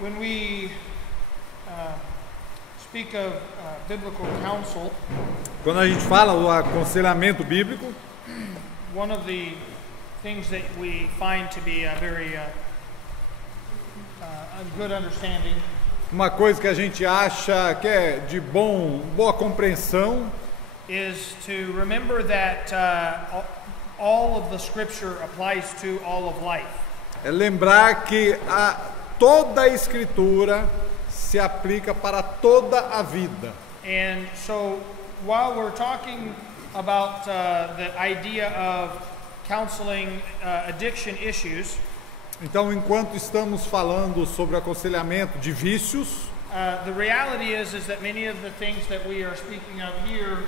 When we speak of biblical counsel, Quando a gente fala do aconselhamento bíblico, one of the things that we find to be a very a good understanding uma coisa que a gente acha que é de boa compreensão is to remember that all of the Scripture applies to all of life. é lembrar que toda a Escritura se aplica para toda a vida. And so while we're talking about the idea of counseling addiction issues, Então, enquanto estamos falando sobre aconselhamento de vícios, the reality is that many of the things that we are speaking of here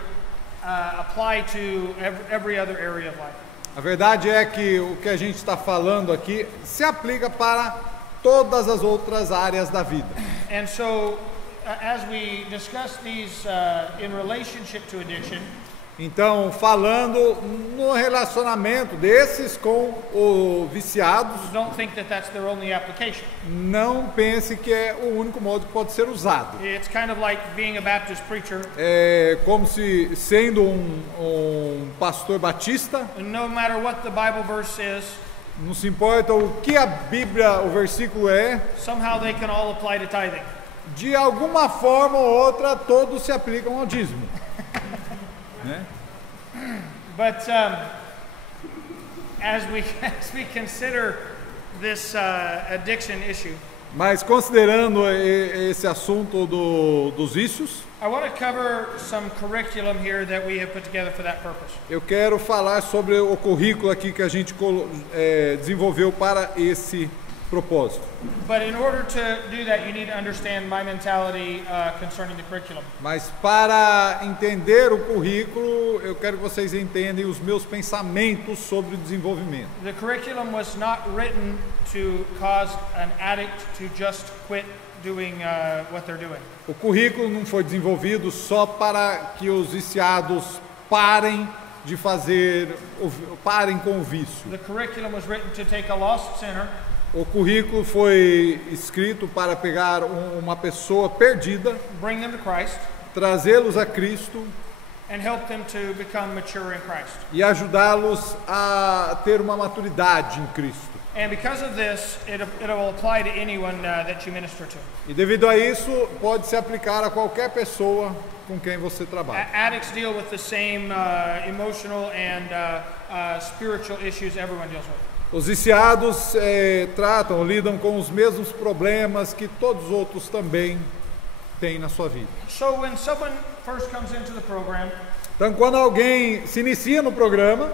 apply to every other area of life. a verdade é que o que a gente está falando aqui se aplica para todas as outras áreas da vida. And so as we discuss these in relationship to addiction, Então, falando no relacionamento desses com os viciados, don't think that that's their only application. não pense que é o único modo que pode ser usado. It's kind of like being a Baptist preacher. É como se, sendo um pastor batista, No matter what the Bible verse is, não se importa o que a Bíblia, o versículo é, somehow they can all apply to tithing. de alguma forma ou outra, todos se aplicam ao dízimo. Né? But as we consider this addiction issue, Mas considerando esse assunto dos vícios, I want to cover some curriculum here that we have put together for that purpose. eu quero falar sobre o currículo aqui que a gente desenvolveu para esse propósito. But in order to do that, you need to understand my mentality concerning the curriculum. Mas para entender o currículo, eu quero que vocês entendam os meus pensamentos sobre o desenvolvimento. The curriculum was not written to cause an addict to just quit doing what they're doing. O currículo não foi desenvolvido só para que os viciados parem com o vício. The curriculum was written to take a lost sinner O currículo foi escrito para pegar uma pessoa perdida, bring them to Christ, trazê-los a Cristo and help them to become mature in Christ. e ajudá-los a ter uma maturidade em Cristo. And because of this, it will apply to anyone that you minister to. E devido a isso, pode se aplicar a qualquer pessoa com quem você trabalha. Addicts deal with the same emotional and spiritual issues everyone deals with. Os viciados lidam com os mesmos problemas que todos os outros também têm na sua vida. So when someone first comes into the program, Então, quando alguém se inicia no programa,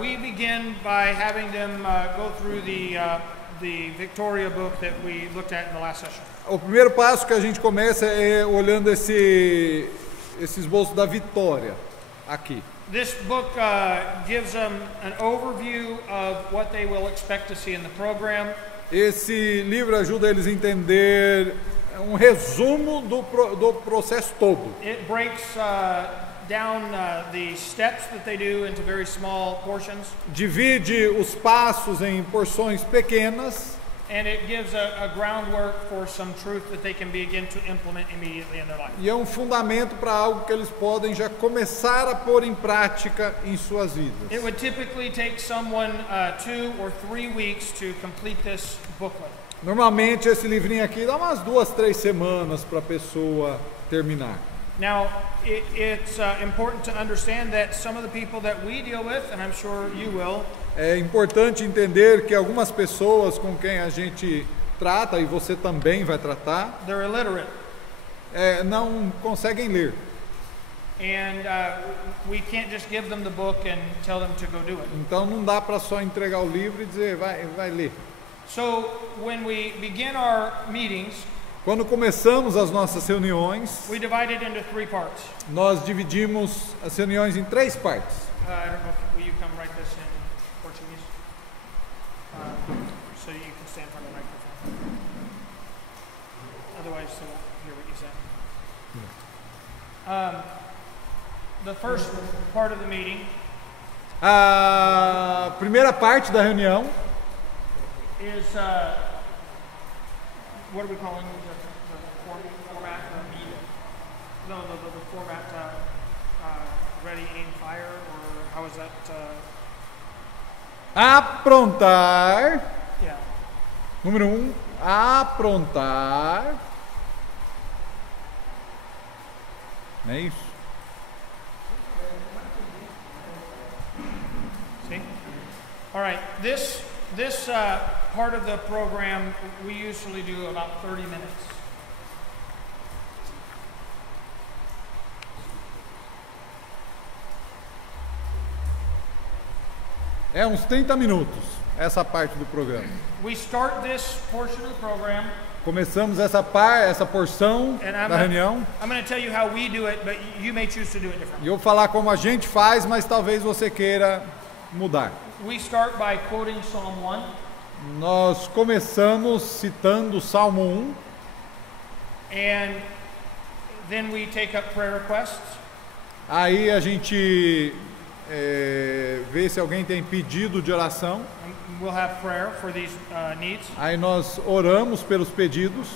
we begin by having them go through the Victoria book that we looked at in the last session. o primeiro passo que a gente começa é olhando esse esboço da vitória aqui. This book gives them an overview of what they will expect to see in the program. Esse livro ajuda eles a entender um resumo do processo todo. It breaks down the steps that they do into very small portions, Divide os passos em porções pequenas and it gives a groundwork for some truth that they can begin to implement immediately in their life. e é um fundamento para algo que eles podem já começar a pôr em prática em suas vidas. It would typically take someone 2 or 3 weeks to complete this booklet. Normalmente esse livrinho aqui dá umas 2, 3 semanas para a pessoa terminar. Now, it's important to understand that some of the people that we deal with, and I'm sure you will, É importante entender que algumas pessoas com quem a gente trata, e você também vai tratar, they're illiterate. não conseguem ler. And we can't just give them the book and tell them to go do it. Então não dá para só entregar o livro e dizer vai ler. So when we begin our meetings, Quando começamos as nossas reuniões, we divide it into 3 parts. nós dividimos as reuniões em 3 partes. I don't know if will you come write this in Portuguese, so you can stand in front of the microphone. Otherwise, they won't hear what you say. The first part of the meeting A primeira parte da reunião is what are we calling the format? No, the format. Ready, aim, fire, or how is that? Aprontar. Yeah. Número 1, aprontar. Não é isso? See? All right. This part of the program we usually do about 30 minutes. É uns 30 minutos, essa parte do programa. We start this portion of the program. Começamos essa porção da reunião. I'm going to tell you how we do it, but you may choose to do it differently. E eu vou falar como a gente faz, mas talvez você queira mudar. We start by quoting Psalm 1. Nós começamos citando o Salmo 1. And then we take up prayer requests. Aí a gente vê se alguém tem pedido de oração. We'll have prayer for these needs. Aí nós oramos pelos pedidos.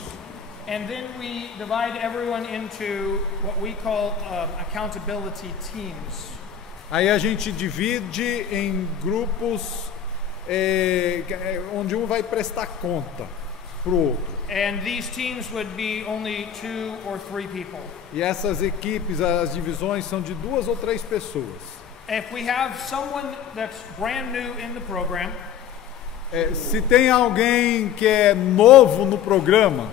And then we divide everyone into what we call accountability teams. Aí a gente divide em grupos onde um vai prestar conta pro outro. And these teams would be only 2 or 3 people. E essas equipes, as divisões são de 2 ou 3 pessoas. If we have someone that's brand new in the program, se tem alguém que é novo no programa,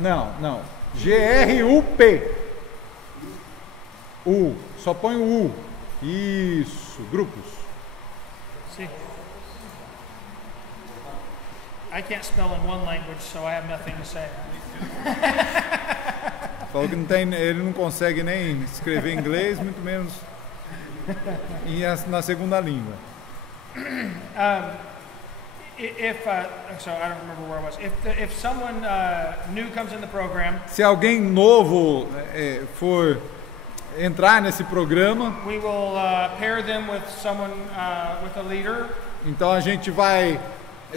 não, G-R-U-P, só põe o U, isso, grupos. See, I can't spell in one language, so I have nothing to say. Falou que ele não consegue nem escrever em inglês, muito menos na segunda língua. So I don't remember where I was. If someone new comes in the program, se alguém novo for entrar nesse programa, we will pair them with someone with a leader. Então a gente vai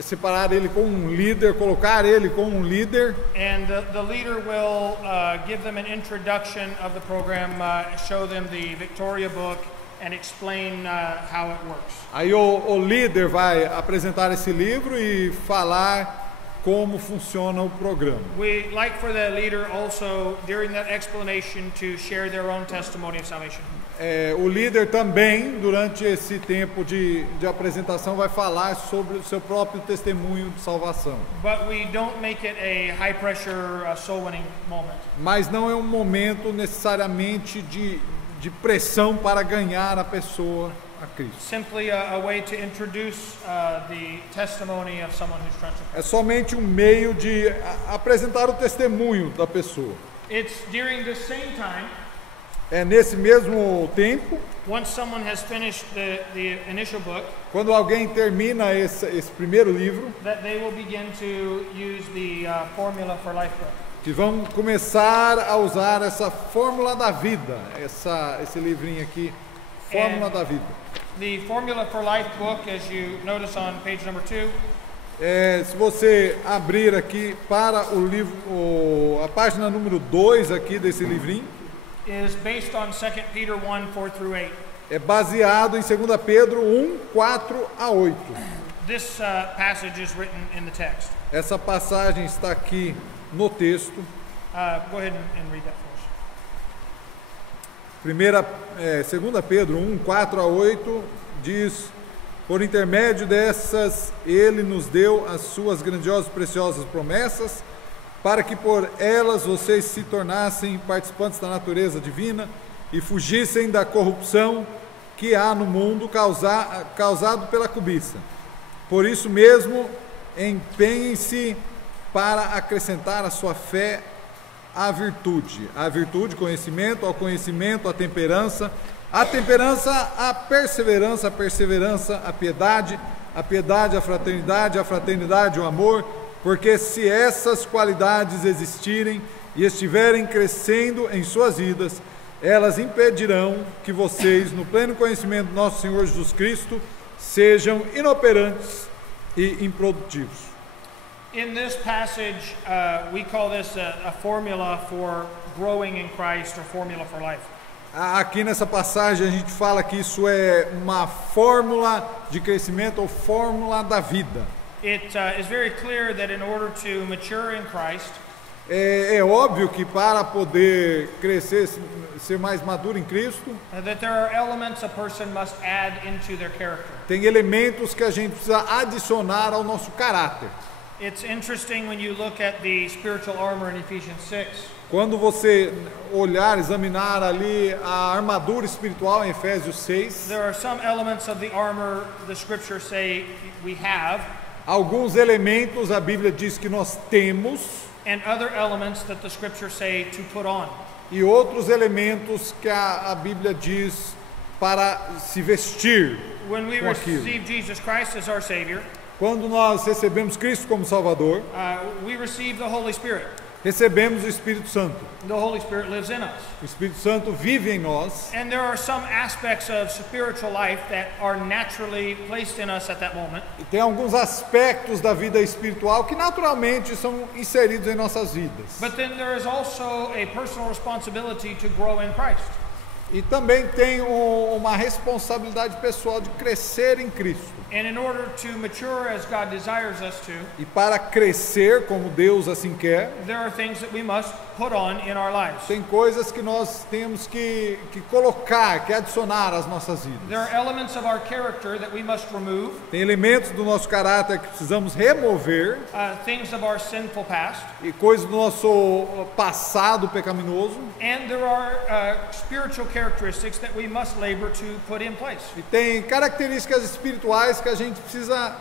separar ele com um líder, colocar ele com um líder. And the leader will give them an introduction of the program, show them the Victoria book, and explain how it works. Aí o líder vai apresentar esse livro e falar como funciona o programa. We like for the leader also, during that explanation, to share their own testimony of salvation. O líder também, durante esse tempo de apresentação, vai falar sobre o seu próprio testemunho de salvação. But we don't make it a high pressure soul winning moment. Mas não é um momento necessariamente de pressão para ganhar a pessoa a Cristo. Simply a way to introduce the testimony of someone who's trying to. É somente um meio de apresentar o testemunho da pessoa. It's during the same time. É nesse mesmo tempo. Once someone has finished the initial book, quando alguém termina esse primeiro livro, that they will begin to use the Formula for Life book. Que vão começar a usar essa fórmula da vida, esse livrinho aqui, Fórmula da Vida. The Formula for Life book, as you notice on page number 2. Se você abrir aqui para o livro, a página número 2 aqui desse livrinho, is based on 2 Peter 1:4-8. É baseado em 2 Pedro 1:4-8. This passage is written in the text. Essa passagem está aqui no texto. Go ahead and read that for us. 2 Pedro 1:4-8 diz: por intermédio dessas ele nos deu as suas grandiosas e preciosas promessas, para que por elas vocês se tornassem participantes da natureza divina e fugissem da corrupção que há no mundo causado pela cobiça. Por isso mesmo, empenhem-se para acrescentar à sua fé a virtude, conhecimento, ao conhecimento, a temperança, a perseverança, a piedade, a fraternidade, o amor, porque se essas qualidades existirem e estiverem crescendo em suas vidas, elas impedirão que vocês, no pleno conhecimento do nosso Senhor Jesus Cristo, sejam inoperantes e improdutivos. In this passage, we call this a formula for growing in Christ, or formula for life. Aqui nessa passagem a gente fala que isso é uma fórmula de crescimento ou fórmula da vida. It is very clear that in order to mature in Christ, É óbvio que para poder crescer, ser mais maduro em Cristo, that there are elements a person must add into their character. tem elementos que a gente precisa adicionar ao nosso caráter. It's interesting when you look at the spiritual armor in Ephesians 6. Quando você olhar, examinar ali a armadura espiritual em Efésios 6, There are some elements of the armor the scriptures say we have, alguns elementos a Bíblia diz que nós temos and other elements that the scriptures say to put on. e outros elementos que a Bíblia diz para se vestir. When we com aquilo. receive Jesus Christ as our Savior, Quando nós recebemos Cristo como Salvador, we receive the Holy Spirit. recebemos o Espírito Santo. The Holy Spirit lives in us. O Espírito Santo vive em nós. And there are some aspects of spiritual life that are naturally placed in us at that moment. E tem alguns aspectos da vida espiritual que naturalmente são inseridos em nossas vidas. But then there is also a personal responsibility to grow in Christ. E também tem uma responsabilidade pessoal de crescer em Cristo. And in order to mature as God desires us to, E para crescer como Deus assim quer, there are things that we must put on in our lives. tem coisas que nós temos que colocar, que adicionar às nossas There vidas. are elements of our character that we must remove, Tem elementos do nosso caráter que precisamos remover things of our sinful past, e coisas do nosso passado pecaminoso. and there are spiritual characteristics that we must labor to put in place. E tem características espirituais que a gente precisa,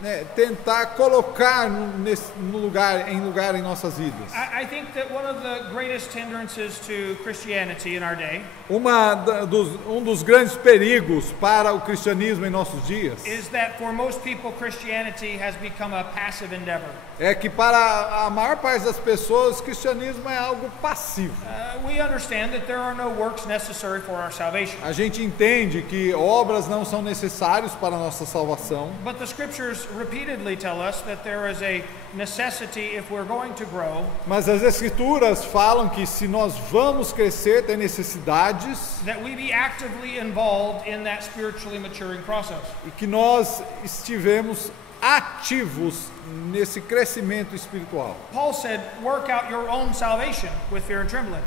né, tentar colocar no lugar em nossas vidas. I think that one of the greatest hindrances to Christianity in our day Um dos grandes perigos para o cristianismo em nossos dias is that for most people Christianity has become a passive endeavor. é que para a maior parte das pessoas o cristianismo é algo passivo. We understand that there are no works necessary for our salvation. A gente entende que obras não são necessárias para a nossa salvação, But the scriptures repeatedly tell us that there is a necessity if we're going to grow, mas as escrituras falam que se nós vamos crescer, tem necessidades that we be actively involved in that spiritually maturing process. e que nós estivemos ativos nesse crescimento espiritual. Paul said, work out your own salvation with fear and trembling.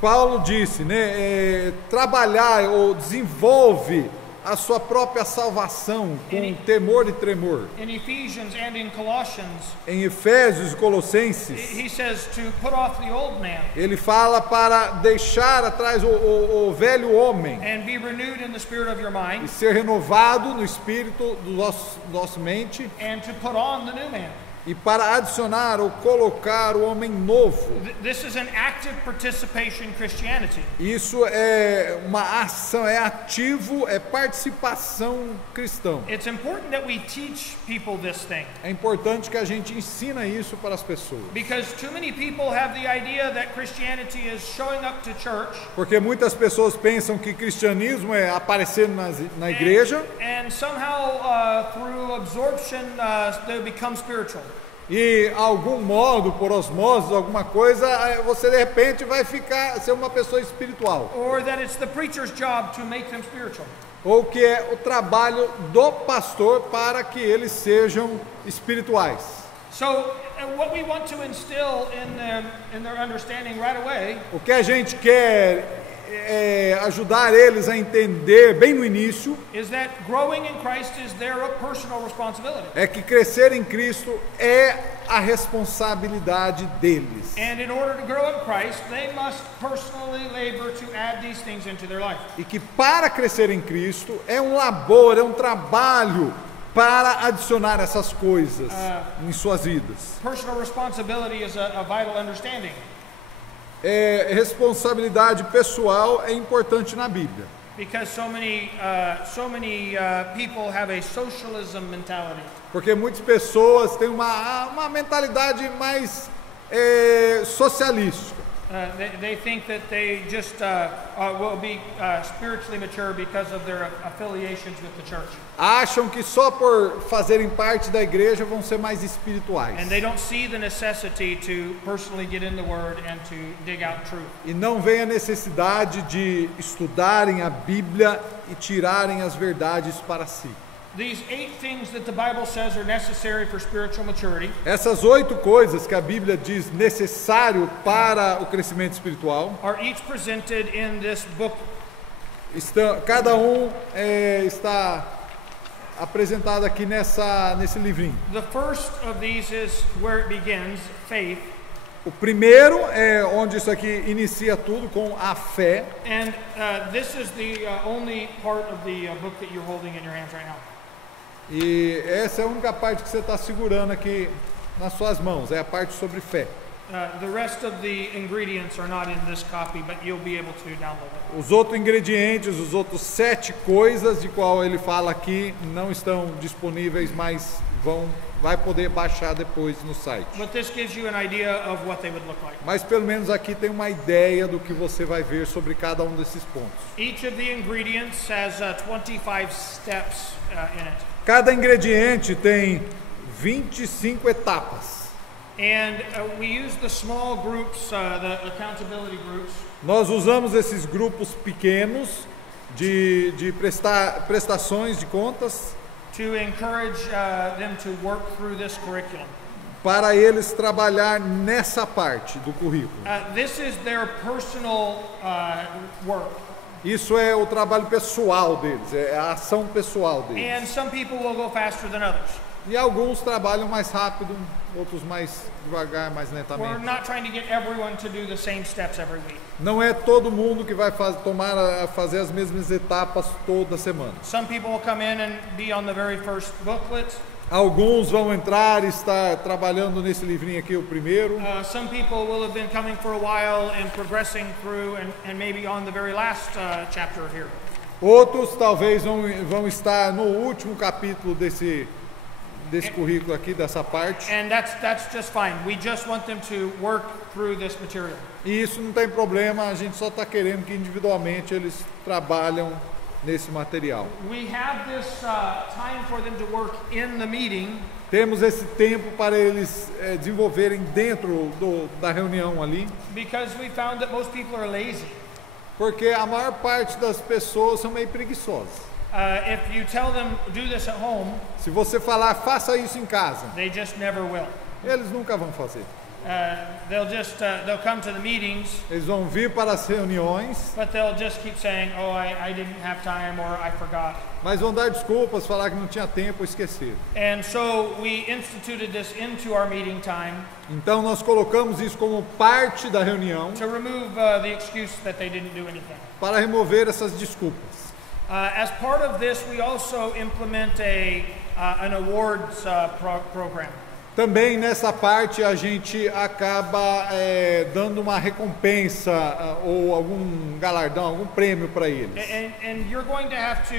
Paulo disse, né, trabalhar ou desenvolve a sua própria salvação com temor e tremor. In Ephesians and in Colossians, Em Efésios e Colossenses, he says to put off the old man ele fala para deixar atrás o velho homem and be renewed in the spirit of your e mind, ser renovado no espírito do nossa mente and to put on the new man. e para adicionar ou colocar o homem novo. This is an active participation in Christianity. Isso é uma ação, é ativo, é participação cristã. It's important that we teach people this thing, É importante que a gente ensina isso para as pessoas. because too many people have the idea that Christianity is showing up to church Porque muitas pessoas pensam que cristianismo é aparecer na igreja and somehow through absorption they become spiritual. e, algum modo, por osmose, alguma coisa, você de repente vai ser uma pessoa espiritual. Or that it's the preacher's job to make them spiritual. Ou que é o trabalho do pastor para que eles sejam espirituais. So what we want to instill in them, in their understanding right away, O que a gente quer é ajudar eles a entender bem no início is that growing in Christ is their personal responsibility. é que crescer em Cristo é a responsabilidade deles. And in order to grow in Christ, they must personally labor to add these things into their life. E que para crescer em Cristo é um labor, é um trabalho para adicionar essas coisas em suas vidas. Personal responsibility is a vital understanding. Responsabilidade pessoal é importante na Bíblia. Because so many people have a socialism mentality. Porque muitas pessoas têm uma mentalidade mais socialística. They think that they just will be spiritually mature because of their affiliations with the church. Acham que só por fazerem parte da igreja vão ser mais espirituais. And they don't see the necessity to personally get in the Word and to dig out truth. E não vem a necessidade de estudarem a Bíblia e tirarem as verdades para si. These 8 things that the Bible says are necessary for spiritual maturity Essas 8 coisas que a Bíblia diz necessário para o crescimento espiritual, are each presented in this book. cada está apresentado aqui nesse livrinho. The first of these is where it begins, faith. O primeiro é onde isso aqui inicia tudo, com a fé. And this is the only part of the book that you're holding in your hands right now. E essa é a única parte que você está segurando aqui nas suas mãos, é a parte sobre fé. The rest of the ingredients are not in this copy, but you'll be able to download it. Os outros ingredientes, os outros 7 coisas de qual ele fala aqui não estão disponíveis, mas vai poder baixar depois no site. But this gives you an idea of what they would look like. Mas pelo menos aqui tem uma ideia do que você vai ver sobre cada um desses pontos. Each of the ingredients has 25 steps in it. Cada ingrediente tem 25 etapas. And we use the small groups, the accountability groups. Nós usamos esses grupos pequenos de prestações de contas To encourage them to work through this curriculum. para eles trabalhar nessa parte do currículo. This is their personal work. Isso é o trabalho pessoal deles, é a ação pessoal deles. And some people will go faster than others. E alguns trabalham mais rápido, outros mais devagar, mais We're lentamente. not trying to get everyone to do the same steps every week. Não é todo mundo que vai fazer as mesmas etapas toda semana. Some people will come in and be on the very first booklet. Alguns vão entrar e estar trabalhando nesse livrinho aqui, o primeiro. Some people will have been coming for a while and progressing through and maybe on the very last chapter here. Outros talvez vão estar no último capítulo desse currículo aqui, dessa parte. And that's just fine. We just want them to work through this material. E isso não tem problema, a gente só está querendo que individualmente eles trabalham nesse material. We have this time for them to work in the meeting. Temos esse tempo para eles desenvolverem dentro da reunião ali, Because we found that most people are lazy. porque a maior parte das pessoas são meio preguiçosas. If you tell them do this at home, Se você falar, faça isso em casa, they just never will. eles nunca vão fazer. They'll come to the meetings, Eles vão vir para as reuniões, but they'll just keep saying, "Oh, I didn't have time," or "I forgot." mas vão dar desculpas, falar que não tinha tempo ou esquecer. And so we instituted this into our meeting time Então nós colocamos isso como parte da reunião to remove the excuse that they didn't do anything. para remover essas desculpas. As part of this, we also implement an awards program. Também nessa parte a gente acaba dando uma recompensa ou algum galardão, algum prêmio para eles. And you're going to have to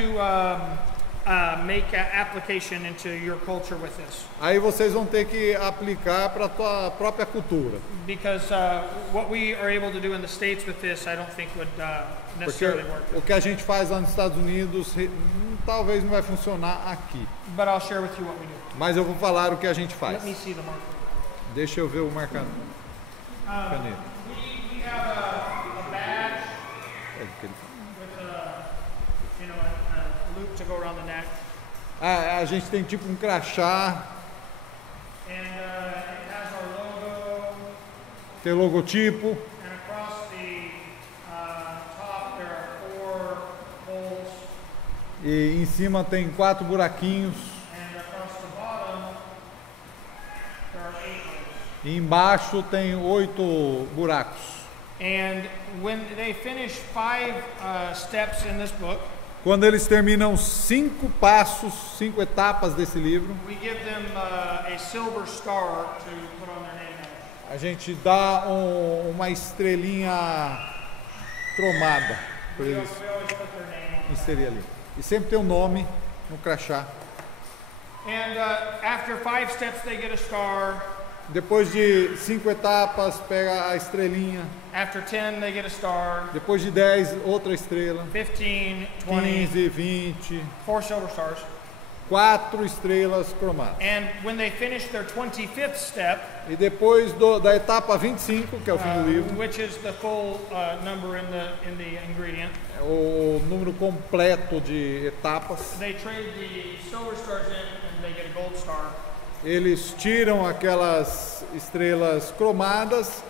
make an application into your culture with this. Aí vocês vão ter que aplicar para a tua própria cultura. Because what we are able to do in the States with this, I don't think would Porque necessarily work. o que a gente faz lá nos Estados Unidos talvez não vai funcionar aqui. But I'll share with you what we do. Mas eu vou falar o que a gente faz. Let me see the marker. Deixa eu ver o marcador. Caneta. We have a badge with a loop to go around the neck. A gente tem tipo um crachá, And it has our logo. tem logotipo. And across the top there are 4 holes. E em cima tem 4 buraquinhos. And across the bottom there are 8 holes. E embaixo tem 8 buracos. And when they finish 5 steps in this book, Quando eles terminam 5 passos, 5 etapas desse livro, we give them a silver star to put on their name badge. a gente dá uma estrelinha cromada para We eles always put their name on. inserir ali. E sempre tem o nome no crachá. And after 5 steps, they get a star. Depois de 5 etapas, pega a estrelinha. After 10, they get a star. Depois de 10, outra estrela. 15, 20, 15, 20, 4 silver stars. 4 estrelas cromadas. And when they finish their 25th step, E depois da etapa 25, que é o fim do livro, which is the full number in the ingredient, o número completo de etapas, they trade the silver stars in and they get a gold star. eles tiram aquelas estrelas cromadas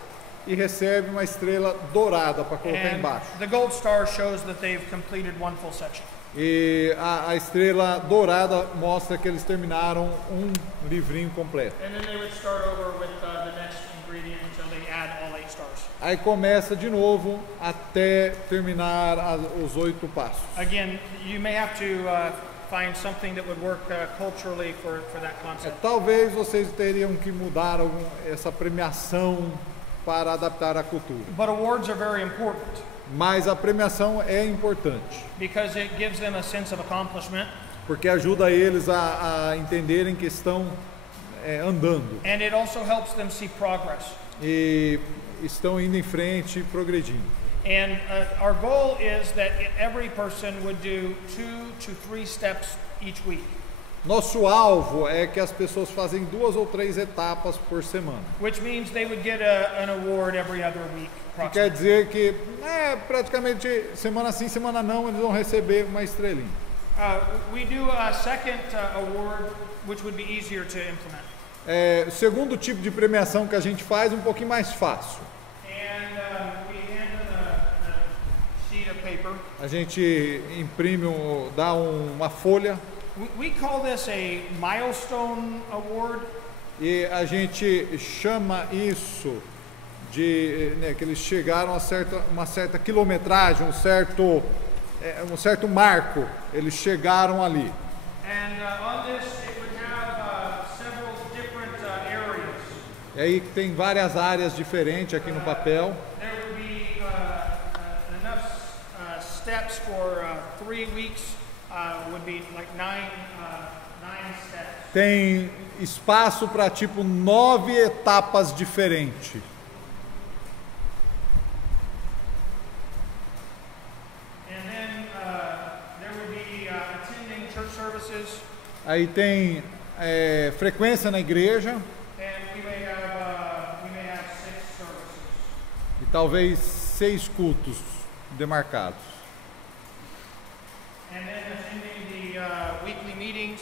e recebem uma estrela dourada para colocar And embaixo. the gold star shows that they've completed one full section. E a estrela dourada mostra que eles terminaram um livrinho completo. And then they would start over with the next ingredient until they add all 8 stars. Aí começa de novo até terminar os 8 passos. Again, you may have to find something that would work culturally for that concept. Talvez vocês teriam que mudar essa premiação para adaptar à cultura. But awards are very important Mas a premiação é importante, because it gives them a sense of accomplishment porque ajuda eles a entenderem que estão andando and it also helps them see progress. e estão indo em frente e progredindo. And our goal is that every person would do 2 to 3 steps each week. Nosso alvo é que as pessoas fazem 2 ou 3 etapas por semana. Which means they would get an award every other week. Que quer dizer que praticamente semana sim, semana não, eles vão receber uma estrelinha. We do a second award, which would be easier to implement. O segundo tipo de premiação que a gente faz é um pouquinho mais fácil. And we hand them a sheet of paper. A gente imprime, dá uma folha We call this a milestone award. e a gente chama isso de que eles chegaram a uma certa quilometragem, um certo marco, eles chegaram ali. And on this, it would have several different areas. E aí tem várias áreas diferentes aqui no papel. There would be enough steps for 3 weeks. Would be like 9 steps. Tem espaço para tipo 9 etapas diferentes. And then there would be attending church services. Aí tem frequência na igreja And we may have 6 services. e talvez 6 cultos demarcados. And then attending the weekly meetings.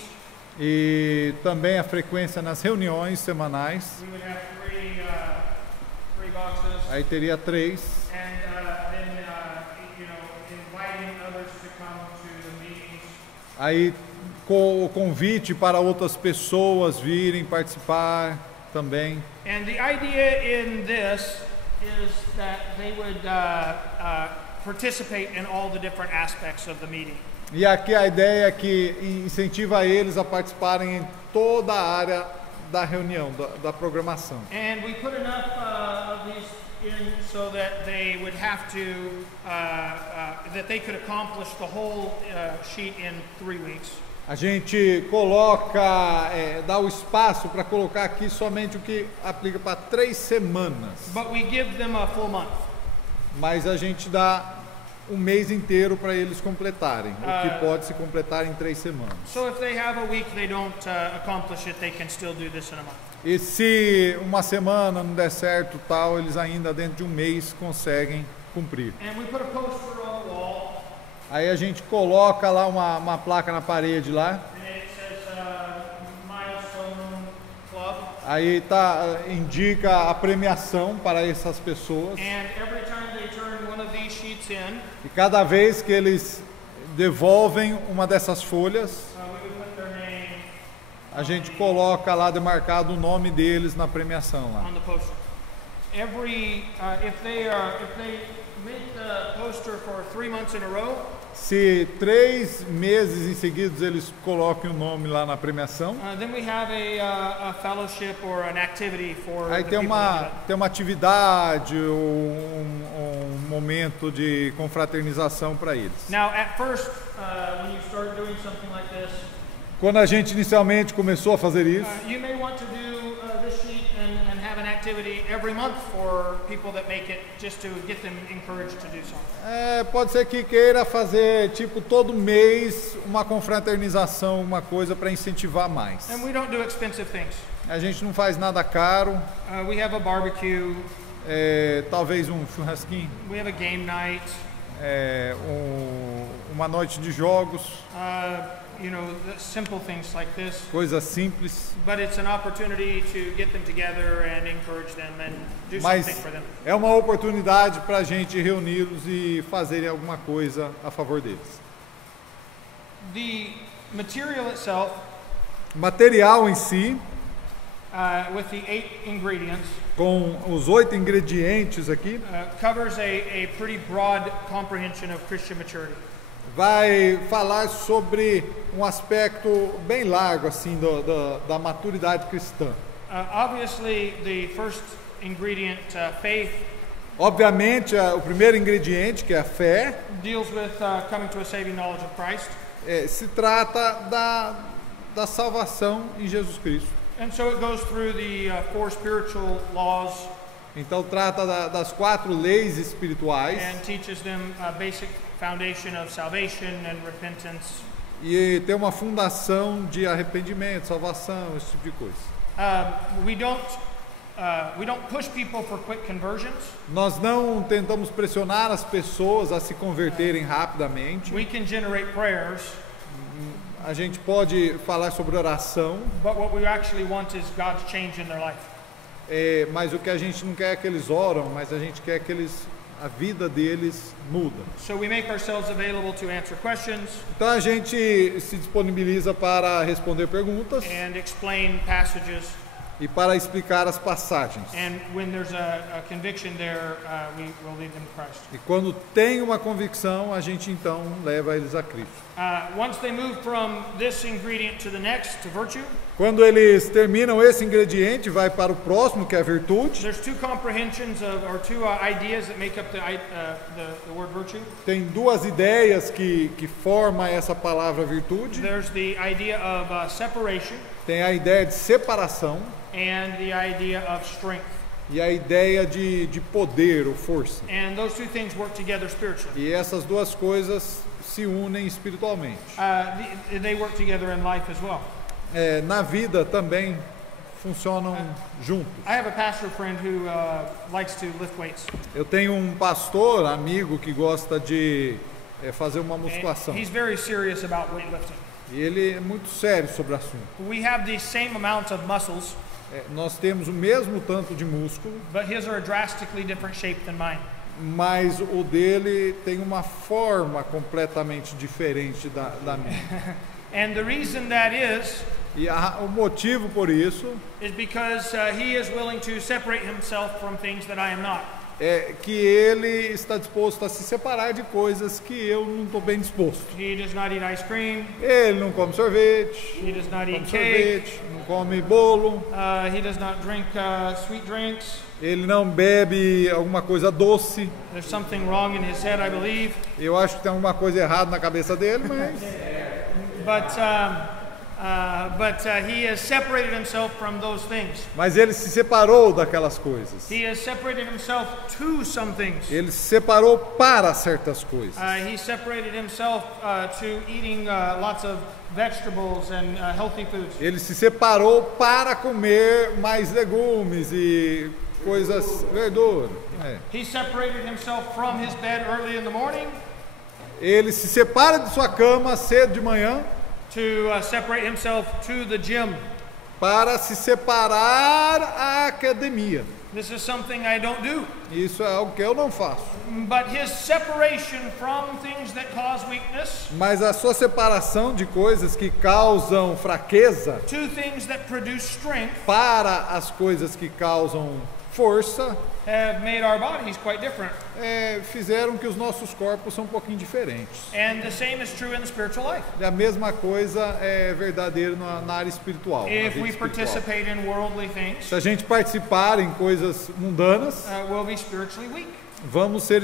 E também a frequência nas reuniões semanais. We would have 3 boxes. Aí teria 3. And then inviting others to come to the meetings. Aí o convite para outras pessoas virem participar também. And the idea in this is that they would participate in all the different aspects of the meeting. E aqui a ideia é que incentiva eles a participarem em toda a área da reunião, da programação. And we put enough of these in so that they would have to, that they could accomplish the whole sheet in 3 weeks. A gente coloca, dá o espaço para colocar aqui somente o que aplica para 3 semanas. But we give them a full month. Mas a gente dá um mês inteiro para eles completarem, o que pode se completar em 3 semanas. So if they have a week they don't accomplish it, they can still do this in a month. E se uma semana não der certo, tal, eles ainda dentro de um mês conseguem cumprir. And we put a poster on the wall. Aí a gente coloca lá uma placa na parede lá. And it says Milestone Club. Aí indica a premiação para essas pessoas. And every time they turn one of these sheets in, E cada vez que eles devolvem uma dessas folhas, we would put their name a gente coloca lá demarcado o nome deles na premiação lá. on the poster. If they make the poster for 3 months in a row, Se 3 meses em seguidos eles coloquem o nome lá na premiação, then we have a fellowship or an activity for aí the tem people that do that. uma atividade, um momento de confraternização para eles. Now, at first, when you start doing something like this, Quando a gente inicialmente começou a fazer isso, you may want to do this sheet and activity every month for people that make it, just to get them encouraged to do something. Pode ser que queira fazer, tipo, todo mês uma confraternização, uma coisa para incentivar mais. And we don't do expensive things. A gente não faz nada caro, We have a barbecue, talvez um churrasquinho, we have a game night, uma noite de jogos, you know, the simple things like this. coisas simples. But it's an opportunity to get them together and encourage them and do Mas something for them. é uma oportunidade para a gente reuni-los e fazerem alguma coisa a favor deles. The material itself, O material em si, with the 8 ingredients, com os 8 ingredientes aqui, covers a pretty broad comprehension of Christian maturity. vai falar sobre um aspecto bem largo assim da maturidade cristã. Obviously, the first ingredient, faith, Obviamente, o primeiro ingrediente, que é a fé, deals with coming to a saving knowledge of Christ. se trata da salvação em Jesus Cristo. And so it goes through the 4 spiritual laws Então trata das 4 leis espirituais and teaches them a basic foundation of salvation and repentance. e tem uma fundação de arrependimento, salvação, esse tipo de coisa. We don't push people for quick conversions. Nós não tentamos pressionar as pessoas a se converterem rapidamente. We can generate prayers, A gente pode falar sobre oração, but what we actually want is God's change in their life. mas o que a gente não quer é que eles oram, mas a gente quer que a vida deles muda. So we make ourselves available to answer questions Então a gente se disponibiliza para responder perguntas and explain passages. e para explicar as passagens. And when there's a conviction there, we will lead them to Christ. E quando tem uma convicção, a gente então leva eles a Cristo. Once they move from this ingredient to the next, to virtue, Quando eles terminam esse ingrediente, vai para o próximo, que é a virtude. there's 2 comprehensions or 2 ideas that make up the word virtue. Tem 2 ideias que formam essa palavra virtude. There's the idea of separation Tem a ideia de separação and the idea of strength. e a ideia de poder ou força. And those 2 things work together spiritually. E essas 2 coisas se unem espiritualmente. They work together in life as well. Na vida também funcionam juntos. I have a pastor friend who likes to lift weights. Eu tenho um pastor amigo que gosta de fazer uma musculação. He's very serious about weightlifting. E ele é muito sério sobre o assunto. We have the same amount of muscles, Nós temos o mesmo tanto de músculo, but his are a drastically different shape than mine. mas o dele tem uma forma completamente diferente da minha. And the reason that is E o motivo por isso because he is willing to separate himself from things that I am not. é que ele está disposto a se separar de coisas que eu não estou bem disposto. He does not eat ice cream. Ele não come sorvete, He does not eat come cake. sorvete, não come bolo, He does not drink sweet drinks. ele não bebe alguma coisa doce. There's something wrong in his head, I believe. Eu acho que tem alguma coisa errada na cabeça dele, mas But he has separated himself from those things. ele se separou daquelas coisas. He has separated himself to some things. Ele se separou para certas coisas. He separated himself to eating lots of vegetables and healthy foods. Ele se separou para comer mais legumes e coisas, verdura. He separated himself from his bed early in the morning Ele se separa de sua cama cedo de manhã to separate himself to the gym. para se separar à academia. This is something I don't do. Isso é algo que eu não faço. But his separation from things that cause weakness Mas a sua separação de coisas que causam fraqueza to things that produce strength para as coisas que causam força have made our bodies quite different. Fizeram que os nossos corpos são um pouquinho diferentes. And the same is true in the spiritual life. E a mesma coisa é verdadeiro na área espiritual. na If vida we espiritual. participate in worldly things, Se a gente participar em coisas mundanas, we'll be spiritually weak. vamos ser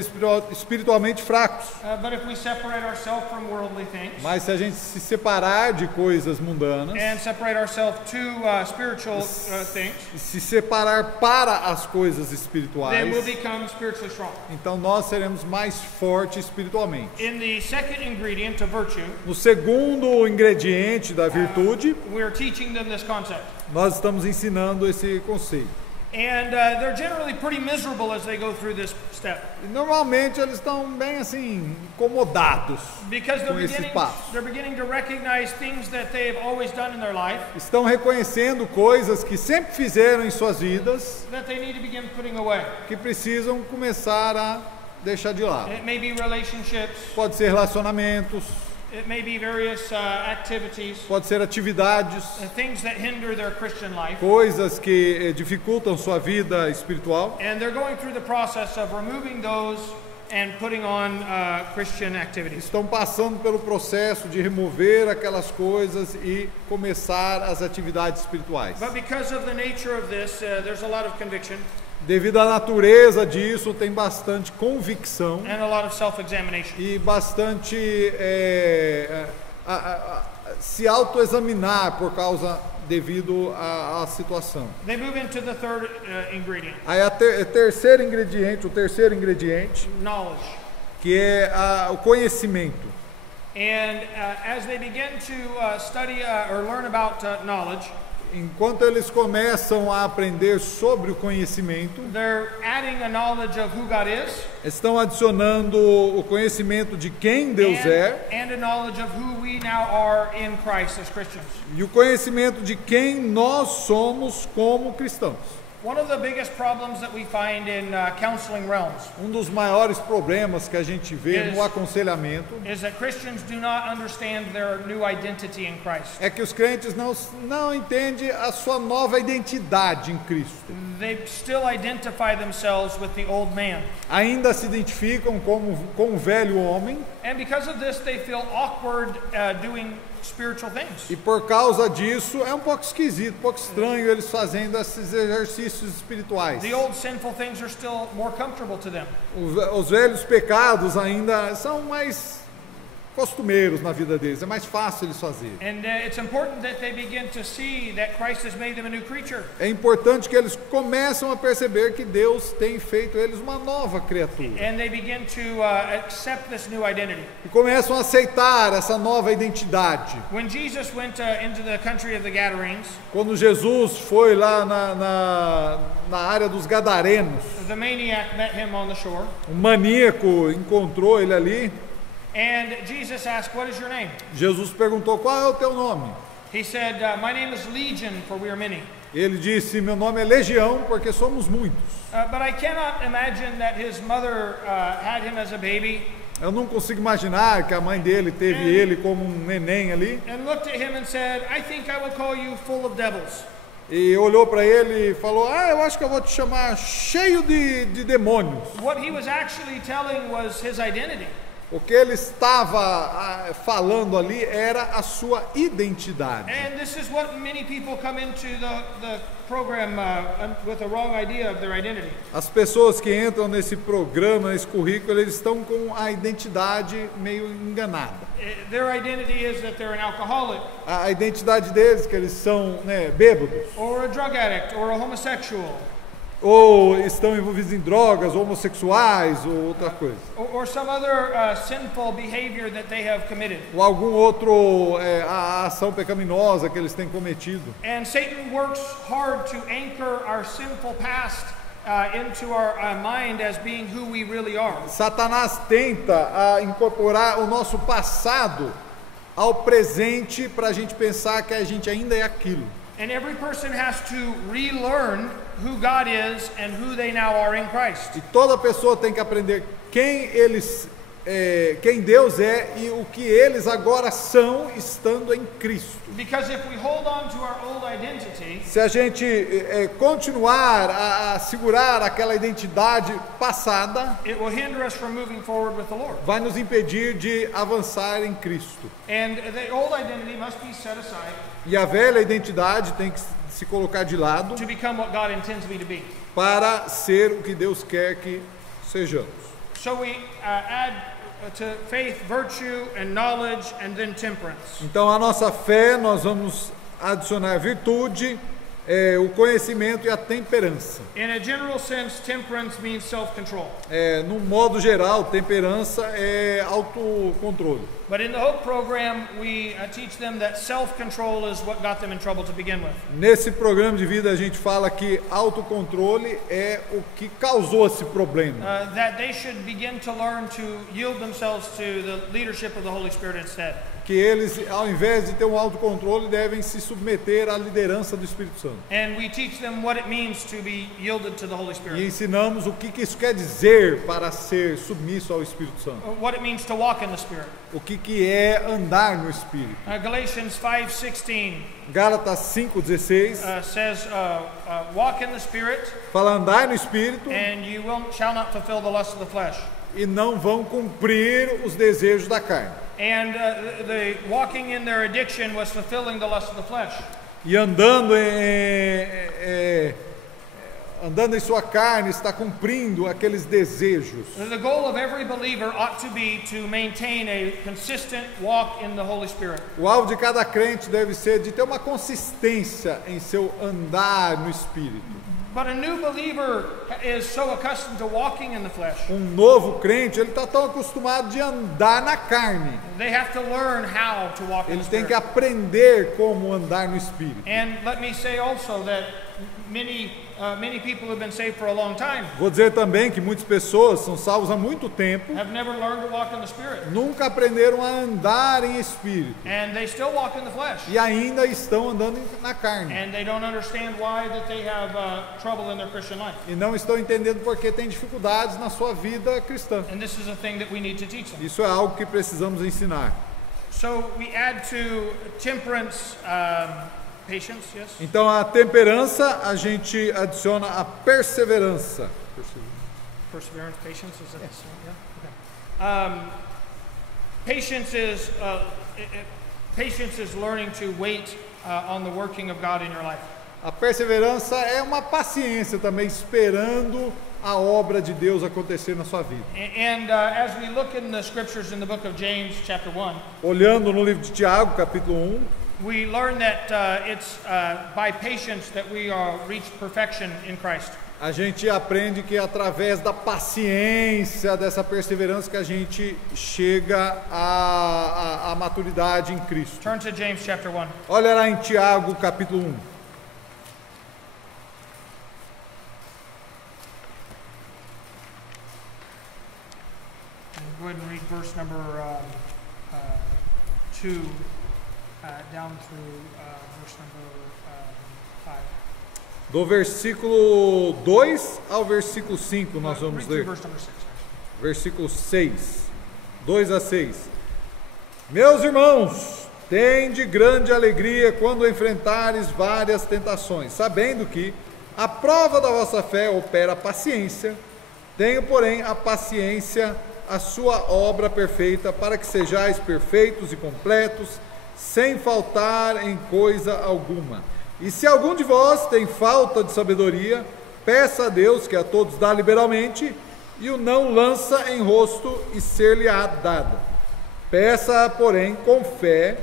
espiritualmente fracos. But if we separate ourselves from worldly things Mas se a gente se separar de coisas mundanas, and separate ourselves to spiritual things, e se separar para as coisas then espirituais, we'll become spiritually strong. então nós seremos mais fortes espiritualmente. In the second ingredient of virtue, No segundo ingrediente da virtude, we're teaching them this concept. nós estamos ensinando esse conceito. And they're generally pretty miserable as they go through this step. E normalmente eles estão bem assim, incomodados Because com esse passo. they're beginning to recognize things that they've always done in their life Estão reconhecendo coisas que sempre fizeram em suas vidas, that they need to begin putting away. que precisam começar a deixar de lado. It may be relationships, Pode ser relacionamentos, it may be various activities, pode ser atividades, things that hinder their Christian life. coisas que dificultam sua vida espiritual. And they're going through the process of removing those and putting on Christian activities. Estão passando pelo processo de remover aquelas coisas e começar as atividades espirituais. But because of the nature of this, there's a lot of conviction Devido à natureza disso, tem bastante convicção and a lot of self-examination. e bastante se autoexaminar por causa devido à situação. They move into the third ingredient, Aí o terceiro ingrediente, knowledge. que é o conhecimento. And as they begin to study or learn about knowledge, Enquanto eles começam a aprender sobre o conhecimento, they're adding a knowledge of who God is estão adicionando o conhecimento de quem Deus é and a knowledge of who we now are in Christ as Christians. e o conhecimento de quem nós somos como cristãos. One of the biggest problems that we find in counseling realms Um dos maiores problemas que a gente vê no aconselhamento is that Christians do not understand their new identity in Christ. é que os crentes não entendem a sua nova identidade em Cristo. They still identify themselves with the old man. Ainda se identificam com o velho homem And because of this, they feel awkward doing spiritual things. e por causa disso é um pouco esquisito, um pouco estranho eles fazendo esses exercícios espirituais. The old sinful things are still more comfortable to them. Os velhos pecados ainda são mais costumeiros na vida deles, é mais fácil eles fazerem. And it's important that they begin to see that Christ has made them a new creature. É importante que eles começam a perceber que Deus tem feito eles uma nova criatura. And they begin to accept this new identity. E começam a aceitar essa nova identidade. When Jesus went into the country of the Gadarenes, Quando Jesus foi lá na área dos Gadarenos, the maniac met him on the shore. um maníaco encontrou ele ali. And Jesus asked, "What is your name?" Jesus perguntou: qual é o teu nome? He said, "My name is Legion, for we are many." Ele disse: meu nome é Legião, porque somos muitos. But I cannot imagine that his mother had him as a baby Eu não consigo imaginar que a mãe dele teve ele como um neném ali. and looked at him and said, "I think I will call you full of devils." E olhou para ele e falou: eu acho que eu vou te chamar cheio de demônios. What he was actually telling was his identity. O que ele estava falando ali era a sua identidade. And this is what many people come into the program with the wrong idea of their identity. As pessoas que entram nesse programa, nesse currículo, eles estão com a identidade meio enganada. Their identity is that they're an alcoholic, A identidade deles, que eles são bêbados, or a drug addict, or a homosexual, ou estão envolvidos em drogas, ou homossexuais, ou outra coisa. or some other sinful behavior that they have committed. Ou algum outro a ação pecaminosa que eles têm cometido. And Satan works hard to anchor our sinful past into our mind as being who we really are. Satanás tenta incorporar o nosso passado ao presente para a gente pensar que a gente ainda é aquilo. And every person has to relearn who God is and who they now are in Christ. E toda pessoa tem que aprender quem Deus é e o que eles agora são estando em Cristo. Because if we hold on to our old identity, Se a gente continuar a segurar aquela identidade passada, it will hinder us from moving forward with the Lord. vai nos impedir de avançar em Cristo. And the old identity must be set aside E a velha identidade tem que se colocar de lado to become what God intends me to be. para ser o que Deus quer que sejamos. So we add to faith virtue and knowledge and then temperance. Então, a nossa fé, nós vamos adicionar virtude, o conhecimento e a temperança. In a general sense, temperance means self-control. No modo geral, temperança é autocontrole. But in the Hope program, we teach them that self-control is what got them in trouble to begin with. Nesse programa de vida a gente fala que autocontrole é o que causou esse problema. That they should begin to learn to yield themselves to the leadership of the Holy Spirit instead. Que eles, ao invés de ter um autocontrole, devem se submeter à liderança do Espírito Santo. And we teach them what it means to be yielded to the Holy E Spirit. ensinamos o que isso quer dizer para ser submisso ao Espírito Santo. What it means to walk in the Spirit. O que é andar no Espírito. Galatians 5:16 Gálatas 5:16 says, "Walk in the Spirit, fala andar no Espírito and you shall not fulfill the lust of the flesh." e não vão cumprir os desejos da carne. And the walking in their addiction was fulfilling the lust of the flesh. E andando em sua carne está cumprindo aqueles desejos. The goal of every believer ought to be to maintain a consistent walk in the Holy Spirit. O alvo de cada crente deve ser de ter uma consistência em seu andar no Espírito. But a new believer is so accustomed to walking in the flesh. Novo crente, ele está tão acostumado de andar na carne. They have to learn how to walk in the Ele tem que Spirit. aprender como andar no Espírito. And let me say also that many people who have been saved for a long time Vou dizer também que muitas pessoas são salvas há muito tempo, have never learned to walk in the Spirit. nunca aprenderam a andar em Espírito And they still walk in the flesh. e ainda estão andando na carne. And they don't understand why that they have trouble in their Christian life. E não estão entendendo porque tem dificuldades na sua vida cristã. And this is a thing that we need to teach them. Isso é algo que precisamos ensinar. So we add to temperance, patience, yes? Então, a temperança, a gente adiciona a perseverança. Perseverance, patience, is that the same? Yeah. Okay. Patience is learning to wait on the working of God in your life. A perseverança é uma paciência também, esperando a obra de Deus acontecer na sua vida. And as we look in the scriptures in the book of James, chapter 1, Olhando no livro de Tiago, capítulo 1, we learn that it's by patience that we reach perfection in Christ. a gente aprende que através da paciência, dessa perseverança, que a gente chega à maturidade em Cristo. Turn to James chapter 1. Olha lá em Tiago, capítulo 1. Go ahead and read verse number 2 down through verse number 5. Do versículo 2 ao versículo 5 nós vamos Read through ler. verse number 6. Versículo 6, 2 a 6. Meus irmãos, tende grande alegria quando enfrentares várias tentações, sabendo que a prova da vossa fé opera a paciência. Tenho, porém, a paciência a sua obra perfeita, para que sejais perfeitos e completos, sem faltar em coisa alguma. E se algum de vós tem falta de sabedoria, peça a Deus, que a todos dá liberalmente, e o não lança em rosto, e ser-lhe-á dado. Peça, porém, com fé,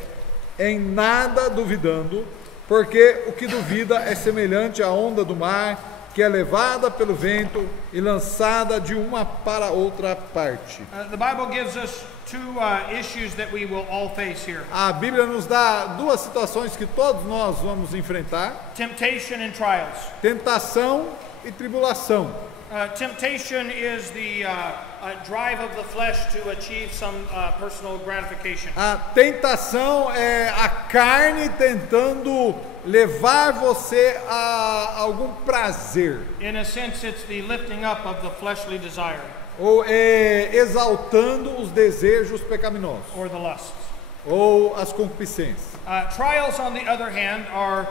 em nada duvidando, porque o que duvida é semelhante à onda do mar, que é levada pelo vento e lançada de uma para outra parte. The Bible gives us two issues that we will all face here. A Bíblia nos dá duas situações que todos nós vamos enfrentar: Temptation and trials. tentação e tribulação. Temptation is the drive of the flesh to achieve some personal gratification. A tentação é a carne tentando levar você a algum prazer, In a sense, it's the lifting up of the fleshly desire ou exaltando os desejos pecaminosos, or the lusts. ou as concupiscências. Trials, on the other hand, are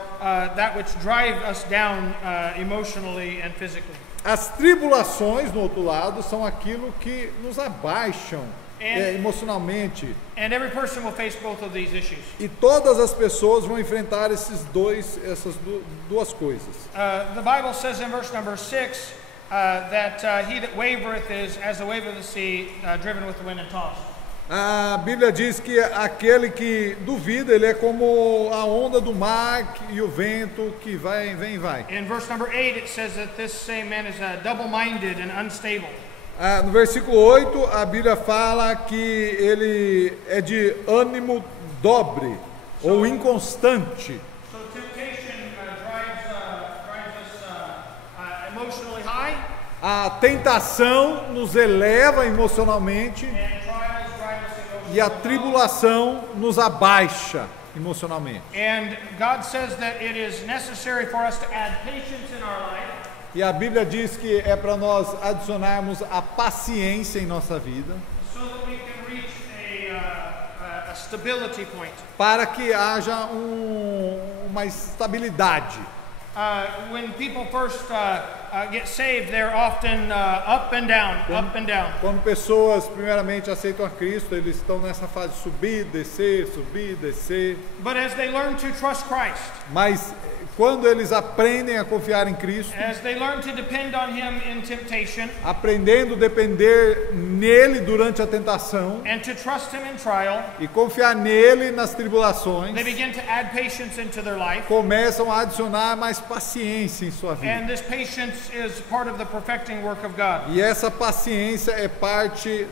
that which drive us down emotionally and physically. As tribulações, no outro lado, são aquilo que nos abaixam emocionalmente. And every person will face both of these issues. E todas as pessoas vão enfrentar essas duas coisas. The Bible says in verse number 6 he that wavereth is as the wave of the sea, driven with the wind and tossed. A Bíblia diz que aquele que duvida, ele é como a onda do mar e o vento que vai, vem e vai. In verse number 8 it says that this same man is double-minded and unstable. No versículo 8, a Bíblia fala que ele é de ânimo dobre ou inconstante. So temptation drives us emotionally high. A tentação nos eleva emocionalmente e a tribulação nos abaixa emocionalmente. And God says that it is necessary for us to add patience in our life. E a Bíblia diz que é para nós adicionarmos a paciência em nossa vida, So that we can reach a stability point. para que haja uma estabilidade. When people first get saved, they're often up and down, up and down. Quando pessoas primeiramente aceitam a Cristo, eles estão nessa fase de subir, descer. But as they learn to trust Christ, Mas quando eles aprendem a confiar em Cristo, as they learn to depend on Him in temptation, aprendendo a depender nele durante a tentação and to trust Him in trial, e confiar nele nas tribulações, they begin to add patience into their life. começam a adicionar mais paciência em sua vida. And this patience is part of the perfecting work of God. E essa paciência é parte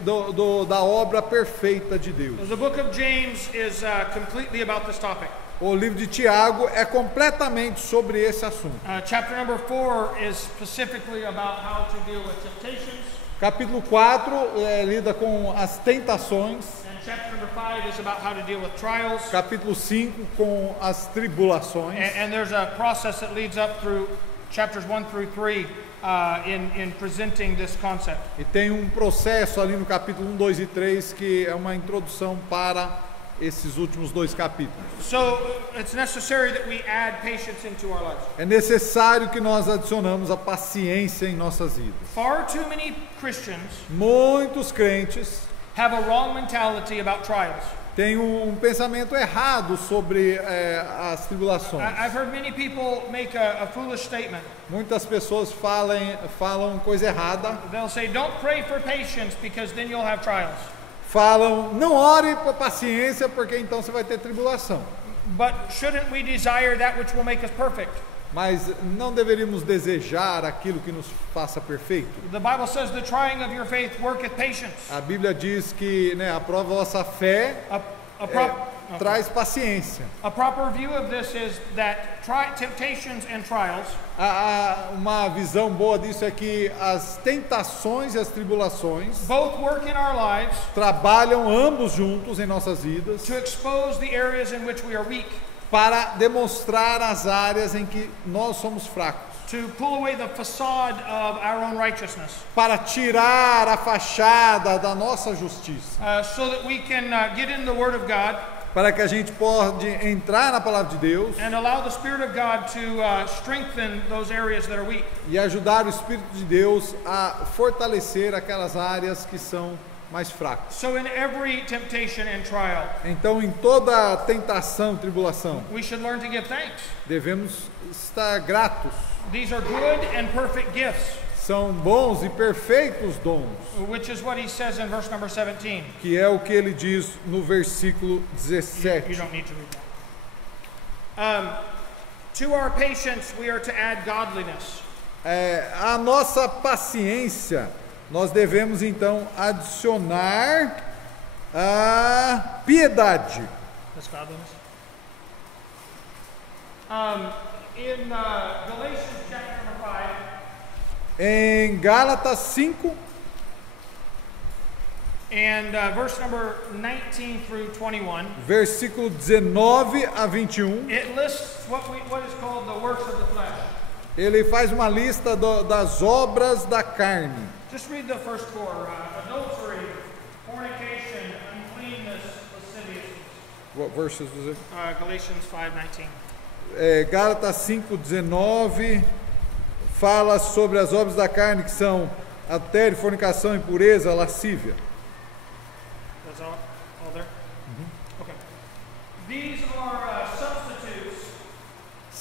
da obra perfeita de Deus. The book of James is completely about this topic. O livro de Tiago é completamente sobre esse assunto. Chapter number 4 is specifically about how to deal with temptations. Capítulo 4 lida com as tentações. And chapter number 5 is about how to deal with trials. Capítulo 5 com as tribulações. And there's a process that leads up through chapters 1 through 3 in presenting this concept. E tem um processo ali no capítulo 1, 2 e 3 que é uma introdução para esses últimos dois capítulos. So it's necessary that we add patience into our lives. É necessário que nós adicionamos a paciência em nossas vidas. Far too many Christians Muitos crentes have a wrong mentality about trials. têm um pensamento errado sobre as tribulações. I've heard many people make a foolish statement. Muitas pessoas falam coisa errada. They'll say, don't pray for patience because then you'll have trials. Falam, não ore por paciência porque então você vai ter tribulação. But shouldn't we desire that which will make us perfect? Mas não deveríamos desejar aquilo que nos faça perfeito. The Bible says the trying of your faith worketh patience. A Bíblia diz que a prova da vossa fé traz paciência. A proper view of this is that temptations and trials Uma visão boa disso é que as tentações e as tribulações both work in our lives trabalham ambos juntos em nossas vidas to expose the areas in which we are weak, para demonstrar as áreas em que nós somos fracos, to pull away the facade of our own righteousness, para tirar a fachada da nossa justiça, so that we can get in the Word of God para que a gente pode entrar na palavra de Deus and allow the Spirit of God to strengthen those areas that are weak. e ajudar o Espírito de Deus a fortalecer aquelas áreas que são mais fracas. So in every temptation and trial, Então, em toda tribulação, tribulação, we should learn to give thanks. devemos estar gratos. These are good and perfect gifts, São bons e perfeitos dons, which is what he says in verse number 17. que é o que ele diz no versículo You 17. don't need to read that. To our patience, we are to add godliness. A nossa paciência, nós devemos então adicionar a piedade. That's godliness. In Galatians chapter number 5, Em Gálatas 5, and verse number 19 through 21, versículo 19 a 21, it lists what is called the works of the flesh. ele faz uma lista das obras da carne. Just read the first four: adultery, fornication, uncleanness, lasciviousness. What verses was it? Galatians 5:19. Gálatas 5, 19 fala sobre as obras da carne que são adultério, fornicação, impureza, lascívia. That's all there? Okay. These are substitutes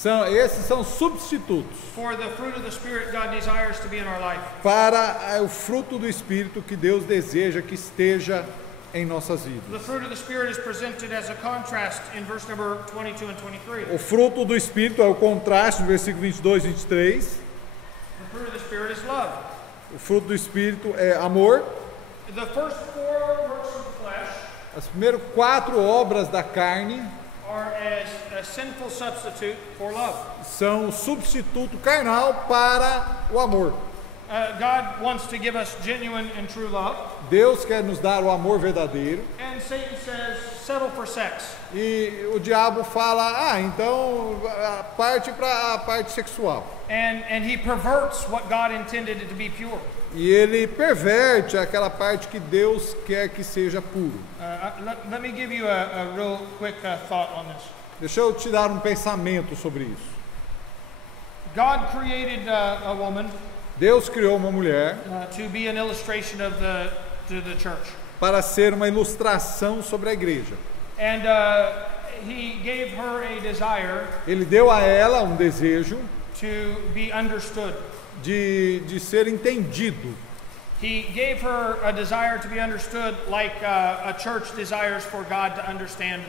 Esses são substitutos for the fruit of the Spirit God desires to be in our life. para o fruto do Espírito que Deus deseja que esteja em nossas The vidas. fruit of the Spirit is presented as a contrast in verse number 22 and 23. O fruto do Espírito é o contraste no versículo 22 e 23. The fruit of the Spirit is love. O fruto do Espírito é amor. The first 4 works of the flesh As primeiras 4 obras da carne are as a sinful substitute for love. são o substituto carnal para o amor. God wants to give us genuine and true love, Deus quer nos dar o amor verdadeiro. and Satan says, settle for sex. E o diabo fala, então parte para a parte sexual. And he perverts what God intended it to be pure. E ele perverte aquela parte que Deus quer que seja puro. Let me give you a real quick thought on this. Deixa eu te dar um pensamento sobre isso. God created a woman Deus criou uma mulher to be an illustration of to the church. para ser uma ilustração sobre a igreja. And he gave her a desire Ele deu a ela um desejo to be understood. de ser entendido. He gave her a desire to be understood like a church desires for God to understand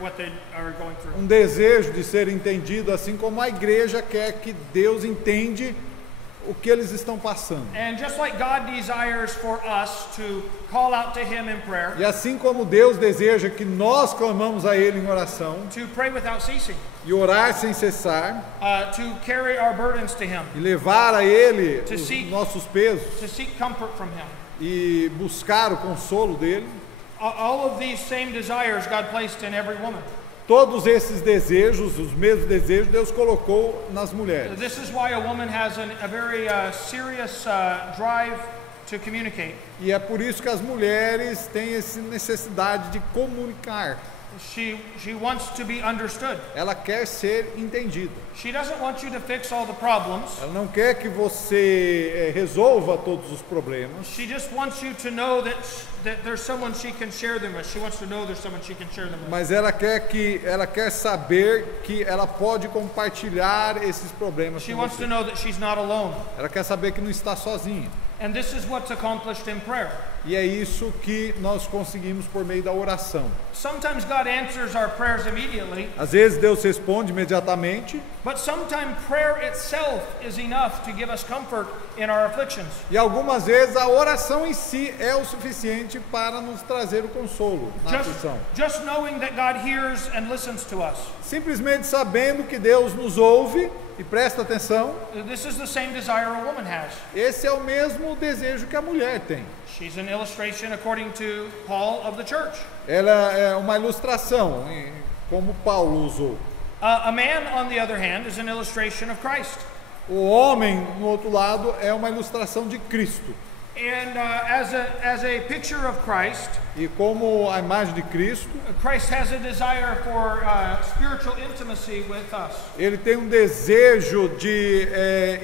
what they are going through. Um desejo de ser entendido, assim como a igreja quer que Deus entende o que eles estão passando. And just like God desires for us to call out to Him in prayer, E assim como Deus deseja que nós clamamos a Ele em oração to pray without ceasing, e orar sem cessar to carry our burdens to Him, e levar a Ele To os seek- nossos pesos to seek comfort from Him. e buscar o consolo dele, All of these same desires God placed in every woman. todos esses desejos, os mesmos desejos, Deus colocou nas mulheres. This is why a woman has a very serious drive to communicate. E é por isso que as mulheres têm essa necessidade de comunicar. She wants to be understood. Ela quer ser entendida. She doesn't want you to fix all the problems. Ela não quer que você resolva todos os problemas. She just wants you to know that there's someone she can share them with. She wants to know there's someone she can share them with. Mas ela quer saber que ela pode compartilhar esses problemas She com wants você. to know that she's not alone. Ela quer saber que não está sozinha. And this is what's accomplished in prayer. E é isso que nós conseguimos por meio da oração. Sometimes God answers our prayers immediately, Às vezes Deus responde imediatamente, but sometimes prayer itself is enough to give us comfort in our afflictions. e algumas vezes a oração em si é o suficiente para nos trazer o consolo na aflição. Just knowing that God hears and listens to us. Simplesmente sabendo que Deus nos ouve e presta atenção, This is the same desire a woman has. esse é o mesmo desejo que a mulher tem. She's an illustration, according to Paul, of the church. Ela é uma ilustração, como Paulo usou. A man, on the other hand, is an illustration of Christ. O homem, no outro lado, é uma ilustração de Cristo. And as a picture of Christ, E como a imagem de Cristo, Christ has a desire for spiritual intimacy with us. ele tem um desejo de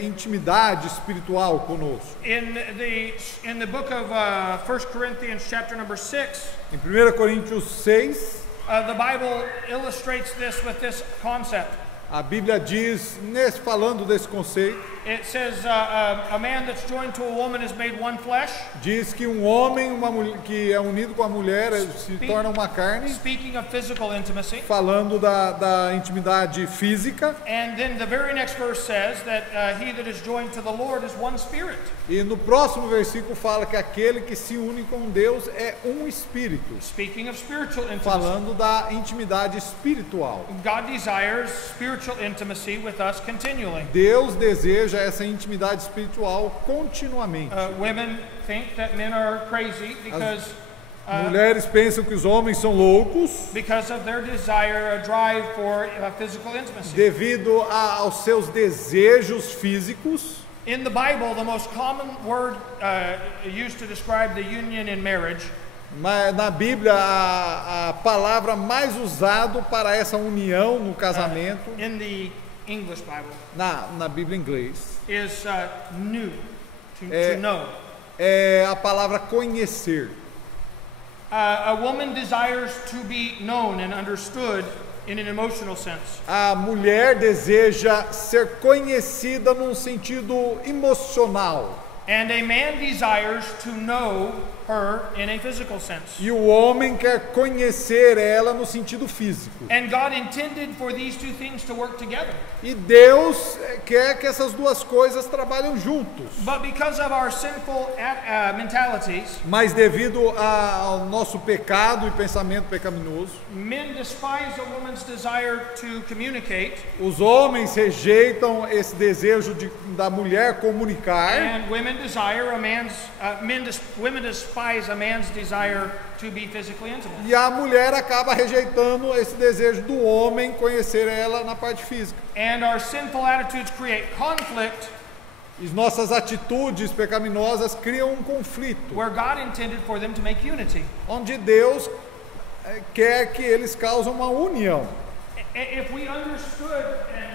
intimidade espiritual conosco. In the book of 1 Corinthians, chapter number 6, Em 1 Coríntios 6, the Bible illustrates this with this concept. a Bíblia diz, falando desse conceito, It says a man that's joined to a woman is made one flesh. diz que um homem uma mulher, que é unido com a mulher se torna uma carne, Speaking of physical intimacy. falando da intimidade física. And then the very next verse says that he that is joined to the Lord is one spirit. E no próximo versículo fala que aquele que se une com Deus é um espírito, Speaking of spiritual intimacy. falando da intimidade espiritual. God desires spiritual intimacy with us continually. Deus deseja essa intimidade espiritual continuamente. Women think that men are crazy because Mulheres pensam que os homens são loucos of their desire, a drive for physical intimacy. devido aos seus desejos físicos. In the Bible, the most common word used to describe the union in marriage Mas na Bíblia, a palavra mais usada para essa união no casamento, in the English Bible na Bíblia em inglês, is new, to know. é a palavra conhecer. A woman desires to be known and understood in an emotional sense. A mulher deseja ser conhecida num sentido emocional. And a man desires to know her in a physical sense. E o homem quer conhecer ela no sentido físico. And God intended for these two things to work together. E Deus quer que essas duas coisas trabalhem juntos. But because of our sinful mentalities, Mas devido ao nosso pecado e pensamento pecaminoso, men despise a woman's desire to communicate, os homens rejeitam esse desejo da mulher comunicar. and women desire a man's women despise a man's desire to be physically intimate. E a mulher acaba rejeitando esse desejo do homem conhecer ela na parte física. And our sinful attitudes create conflict E nossas atitudes pecaminosas criam um conflito, where God intended for them to make unity. onde Deus quer que eles causem uma união. If we understood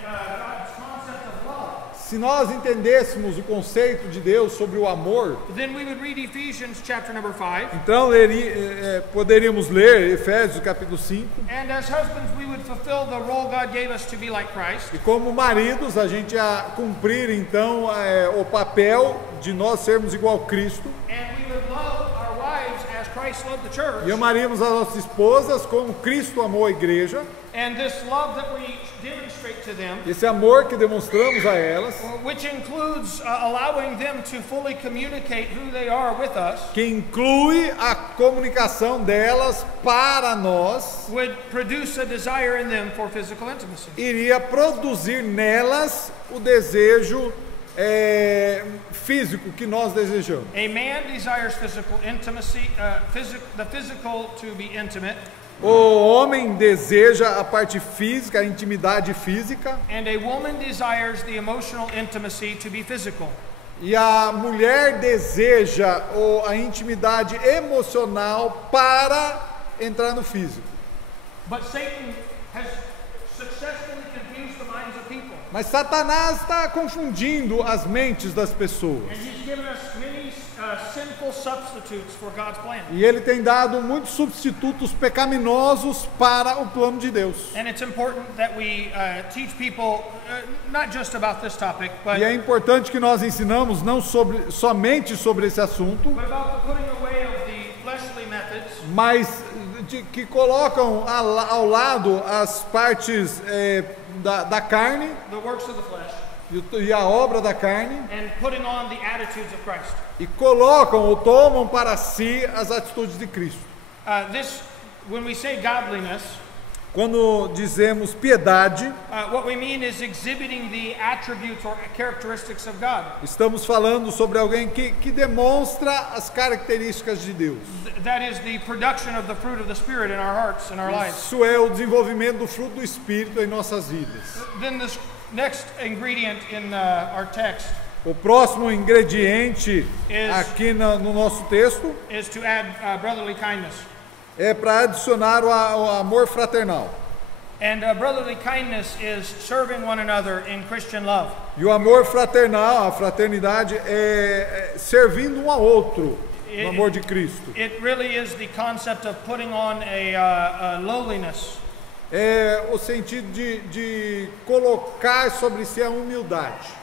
God's concept of love, Se nós entendêssemos o conceito de Deus sobre o amor, then we would read Ephesians chapter number 5. então poderíamos ler Efésios capítulo 5, And as husbands, we would fulfill the role God gave us to be like Christ. e como maridos a gente ia cumprir então o papel de nós sermos igual a Cristo, And we would love our wives as Christ loved the church. e amaríamos as nossas esposas como Cristo amou a igreja. And this love that we demonstrate to them, Esse amor que demonstramos a elas, which includes allowing them to fully communicate who they are with us, que inclui a comunicação delas para nós, would produce a desire in them for physical intimacy. iria produzir nelas o desejo físico que nós desejamos. A man desires physical intimacy, the physical to be intimate, O homem deseja a parte física, a intimidade física, and a woman desires the emotional intimacy to be physical. e a mulher deseja a intimidade emocional para entrar no físico. But Satan has successfully confused the minds of people. Mas Satanás está confundindo as mentes das pessoas. And he's given us many sinful substitutes for God's plan. E ele tem dado muitos substitutos pecaminosos para o plano de Deus. And it's important that we teach people not just about this topic, but E é importante que nós ensinamos não somente sobre esse assunto, about the putting away of the fleshly methods mas que colocam ao lado as partes da carne the works of the flesh, e a obra da carne, and putting on the attitudes of Christ. e colocam ou tomam para si as atitudes de Cristo. When we say godliness, Quando dizemos piedade, what we mean is exhibiting the attributes or characteristics of God. estamos falando sobre alguém que demonstra as características de Deus. That is the production of the fruit of the Spirit in our hearts and our lives. Isso é o desenvolvimento do fruto do Espírito em nossas vidas. Then this next ingredient in our text O próximo ingrediente Is- aqui no nosso texto is to add brotherly kindness. é para adicionar o amor fraternal. And brotherly kindness is serving one another in Christian love. E o amor fraternal, a fraternidade, é servindo um ao outro no amor de Cristo. It really is the concept of putting on a lowliness. É o sentido de colocar sobre si a humildade.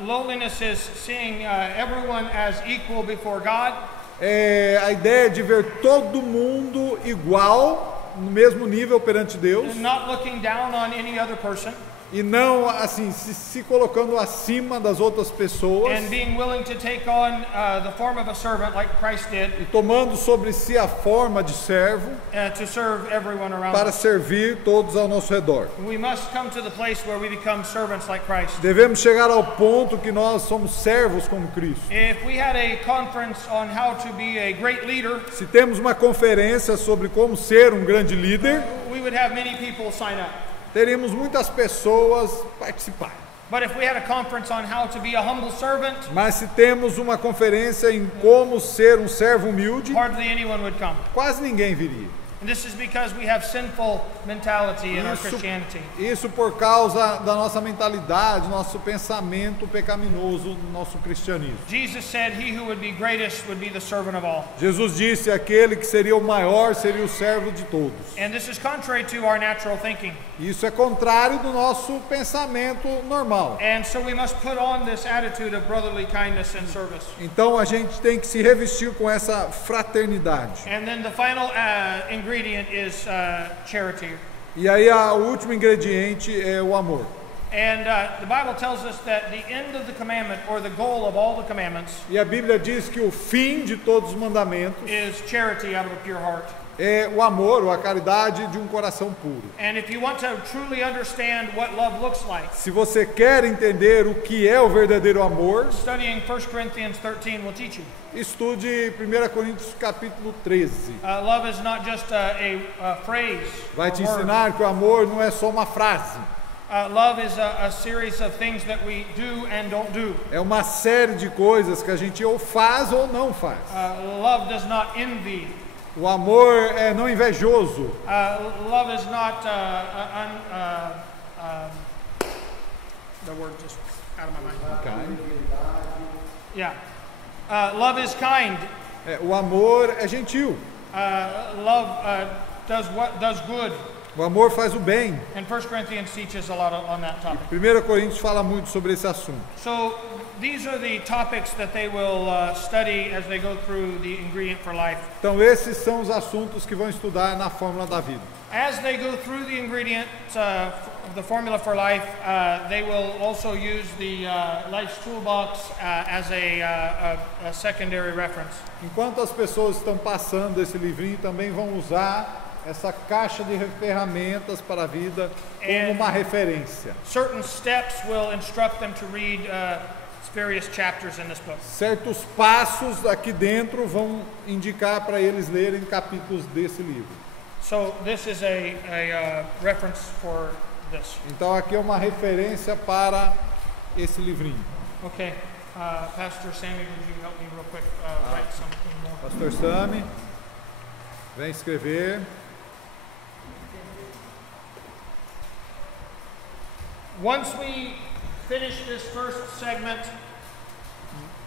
Lowliness is seeing everyone as equal before God. É a ideia de ver todo mundo igual, no mesmo nível perante Deus, Not looking down on any other person, e não assim se colocando acima das outras pessoas, and being willing to take on the form of a servant like Christ did e tomando sobre si a forma de servo to serve everyone around para us. servir todos ao nosso redor. We must come to the place where we become servants like Christ. Devemos chegar ao ponto que nós somos servos como Cristo. If we had a conference on how to be a great leader, Se temos uma conferência sobre como ser um grande líder, we would have many people sign up. teríamos muitas pessoas participar. But if we had a conference on how to be a humble servant, Mas se temos uma conferência em como ser um servo humilde, hardly anyone would come. quase ninguém viria. And this is because we have sinful mentality in our Isso, Christianity. isso por causa da nossa mentalidade, nosso pensamento pecaminoso no nosso cristianismo. Jesus said, "He who would be greatest would be the servant of all." Jesus disse: aquele que seria o maior seria o servo de todos. And this is contrary to our natural thinking. Isso é contrário do nosso pensamento normal. And so we must put on this attitude of brotherly kindness and service. Então a gente tem que se revestir com essa fraternidade. And then the final ingredient is charity. E aí o último ingrediente é o amor. And the Bible tells us that the end of the commandment, or the goal of all the commandments, E a Bíblia diz que o fim de todos os mandamentos is charity out of a pure heart. é o amor ou a caridade de um coração puro. And if you want to truly understand what love looks like, Se você quer entender o que é o verdadeiro amor, studying 1 Corinthians 13 will teach you. estude 1 Coríntios capítulo 13. Love is not just a phrase. Vai te or word. ensinar que o amor não é só uma frase. Love is a series of things that we do and don't do. É uma série de coisas que a gente ou faz ou não faz. Love does not envy. O amor é não invejoso. Love is not the word just out of my mind. Yeah. Love is kind. O amor é gentil. Love does good. O amor faz o bem. And 1 Corinthians teaches a lot on that topic. 1 Coríntios fala muito sobre esse assunto. So these are the topics that they will study as they go through the ingredient for life. Então esses são os assuntos que vão estudar na fórmula da vida. As they go through the ingredient of the formula for life, they will also use the Life's Toolbox as a secondary reference. Enquanto as pessoas estão passando esse livrinho, também vão usar essa caixa de ferramentas para a vida como uma referência. Certain steps will instruct them to read various chapters in this book. Certos passos aqui dentro vão indicar para eles lerem capítulos desse livro. So this is a reference for this. Então aqui é uma referência para esse livrinho. Okay, Pastor Sammy, would you help me real quick write something more? Pastor Sammy, vem escrever. Once we finish this first segment,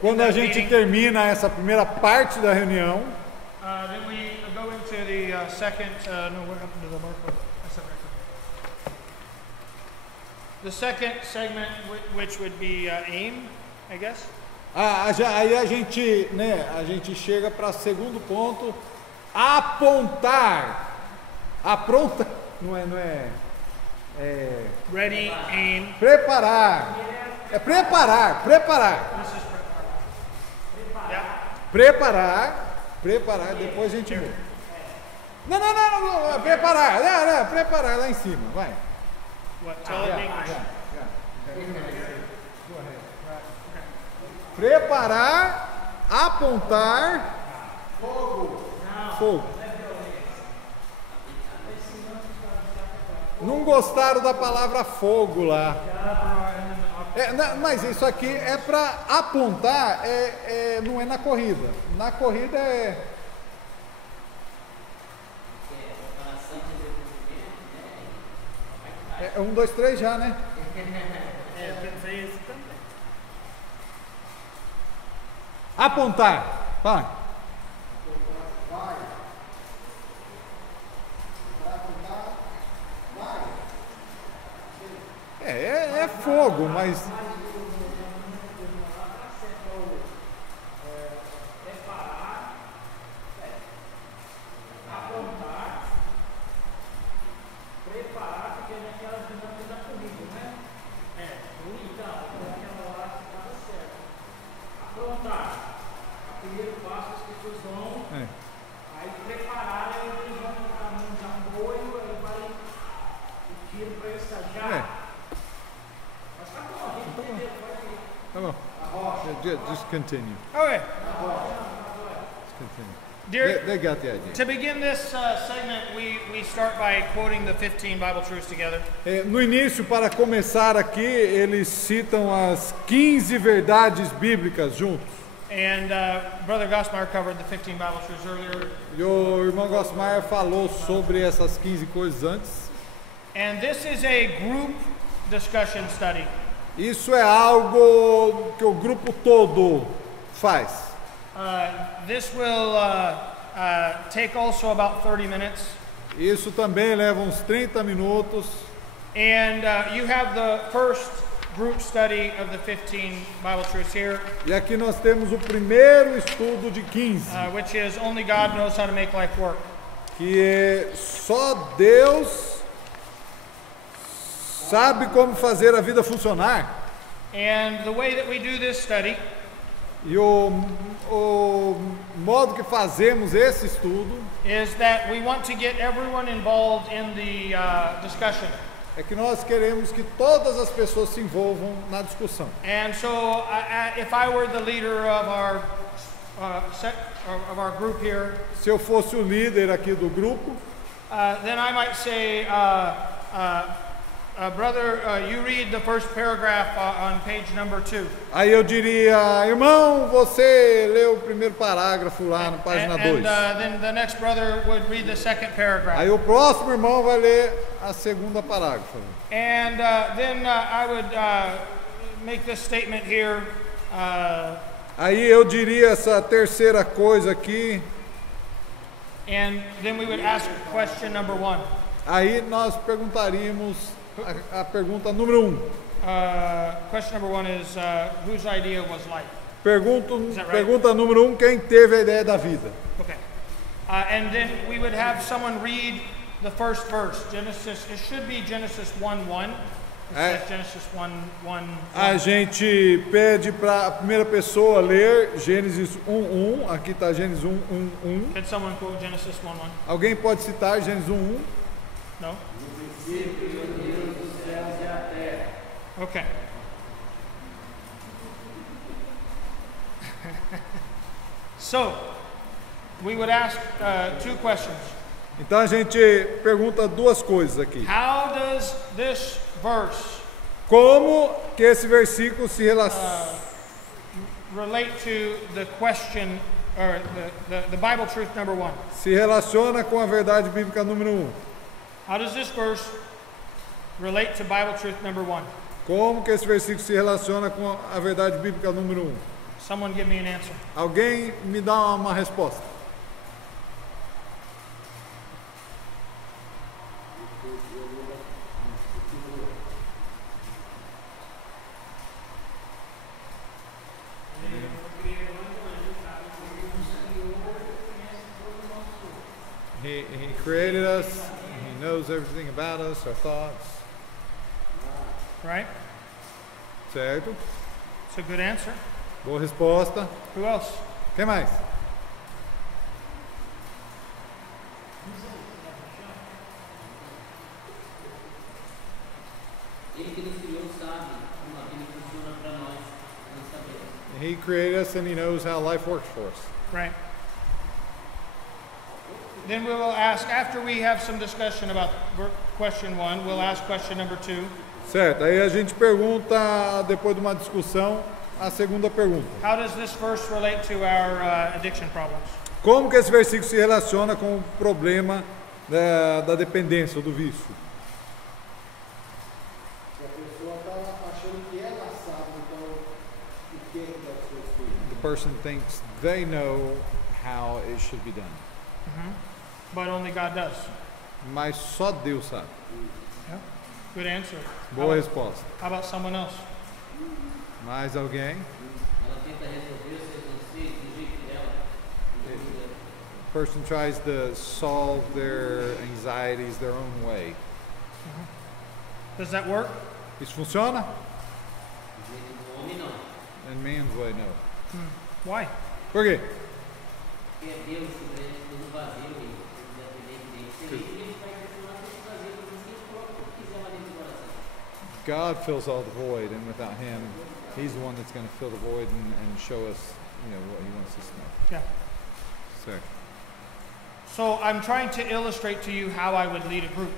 quando a gente termina essa primeira parte da reunião, then we go into the second. No, what happened to the marker? I said right there. The second segment, which would be aim, I guess. Aí a gente chega para o segundo ponto, apontar, apronta, não é ready, aim. Preparar. É preparar. This is preparar. Yeah. Preparar, depois a gente muda. Não, preparar lá em cima, vai. What? Tell it in English. Preparar, apontar, fogo. Não gostaram da palavra fogo lá. Mas isso aqui é para apontar, não é na corrida. Na corrida é... É 1, 2, 3 já, né? Apontar. Vai. É fogo, mas... Just continue. Okay. Just continue. Dear, They got the idea. to begin this segment, we start by quoting the 15 Bible truths together. No início, para começar aqui, eles citam as 15 verdades bíblicas juntos. And Brother Gosmar covered the 15 Bible truths earlier. E o irmão Gosmar falou sobre essas 15 coisas antes. And this is a group discussion study. Isso é algo que o grupo todo faz. This will take also about 30 minutes. Isso também leva uns 30 minutos. And you have the first group study of the 15 Bible truths here, E aqui nós temos o primeiro estudo de 15, which is only God knows how to make life work. que é só Deus sabe como fazer a vida funcionar. And the way that we do this study E o modo que fazemos esse estudo is that we want to get everyone involved in the discussion. é que nós queremos que todas as pessoas se envolvam na discussão. And so, if I were the leader of our group here, Se eu fosse o líder aqui do grupo, then I might say, brother, you read the first paragraph on page number 2. aí eu diria, irmão, você lê o primeiro parágrafo lá na página 2. Then the next brother would read the second paragraph. Aí o próximo irmão vai ler a segunda parágrafo. And then I would make this statement here. Aí eu diria essa terceira coisa aqui. And then we would ask question number 1. Aí nós perguntaríamos a pergunta número 1. Question number 1 is, whose idea was life? Pergunta número 1, quem teve a ideia da vida? Okay. And then we would have someone read the first verse. Genesis, it should be Genesis 1:1. It says Genesis 1:1. A gente pede para a primeira pessoa ler Gênesis 1:1. Aqui está Gênesis 1:1. Can someone quote Genesis 1:1? Alguém pode citar Gênesis 1:1? No? Okay. So, we would ask 2 questions. Então a gente pergunta duas coisas aqui. How does this verse Como que esse versículo se relaciona? relate to the question, or the Bible truth number 1? Se relaciona com a verdade bíblica número 1. How does this verse relate to Bible truth number 1? Como que esse versículo se relaciona com a verdade bíblica número 1? Someone give me an answer. Alguém me dá uma resposta. He created us. He knows everything about us, our thoughts. Right? Certo? It's a good answer. Boa resposta. Who else? Quem mais? Ele que nos criou sabe como a vida funciona para nós, nós sabemos. He created us and he knows how life works for us. Right. Then we will ask, after we have some discussion about question 1, we'll ask question number 2. Certo, aí a gente pergunta, depois de uma discussão, a segunda pergunta. How does this verse relate to our addiction problems? Como que esse versículo se relaciona com o problema da dependência, do vício? Se a pessoa está achando que ela sabe, então, o que deve ser feito. The person thinks they know how it should be done. But only God does. Mas só Deus sabe. Yeah. Good answer. Boa resposta. How about someone else? Mais alguém? Ela tenta resolver os seus anseios do jeito dela. do jeito dela. The person tries to solve their anxieties their own way. Does that work? Isso funciona? Do jeito do homem, não. In man's way, no. Why? Por quê? Porque é Deus simplesmente todo vazio e independente. Se ele vai questionar esse vazio, por isso que ele coloca o que quiser lá dentro do coração. God fills all the void, and without Him, He's the one that's going to fill the void and show us, what He wants us to know. Yeah. Certo. So I'm trying to illustrate to you how I would lead a group.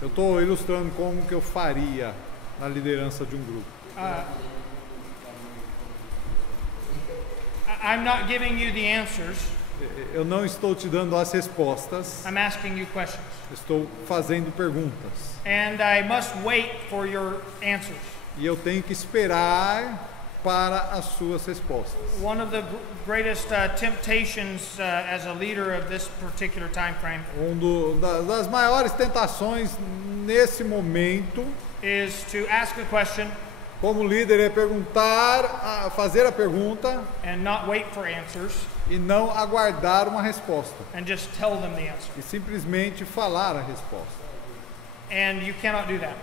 Eu estou ilustrando como que eu faria na liderança de um grupo. I'm not giving you the answers. Eu não estou te dando as respostas, I'm asking you questions. estou fazendo perguntas. And I must wait for your answers. E eu tenho que esperar para as suas respostas. One of the greatest temptations as a leader of this particular time frame Das maiores tentações nesse momento, is to ask a question como líder, é perguntar, fazer a pergunta and not wait for answers e não aguardar uma resposta. and just tell them the answer. E simplesmente falar a resposta. And you cannot do that.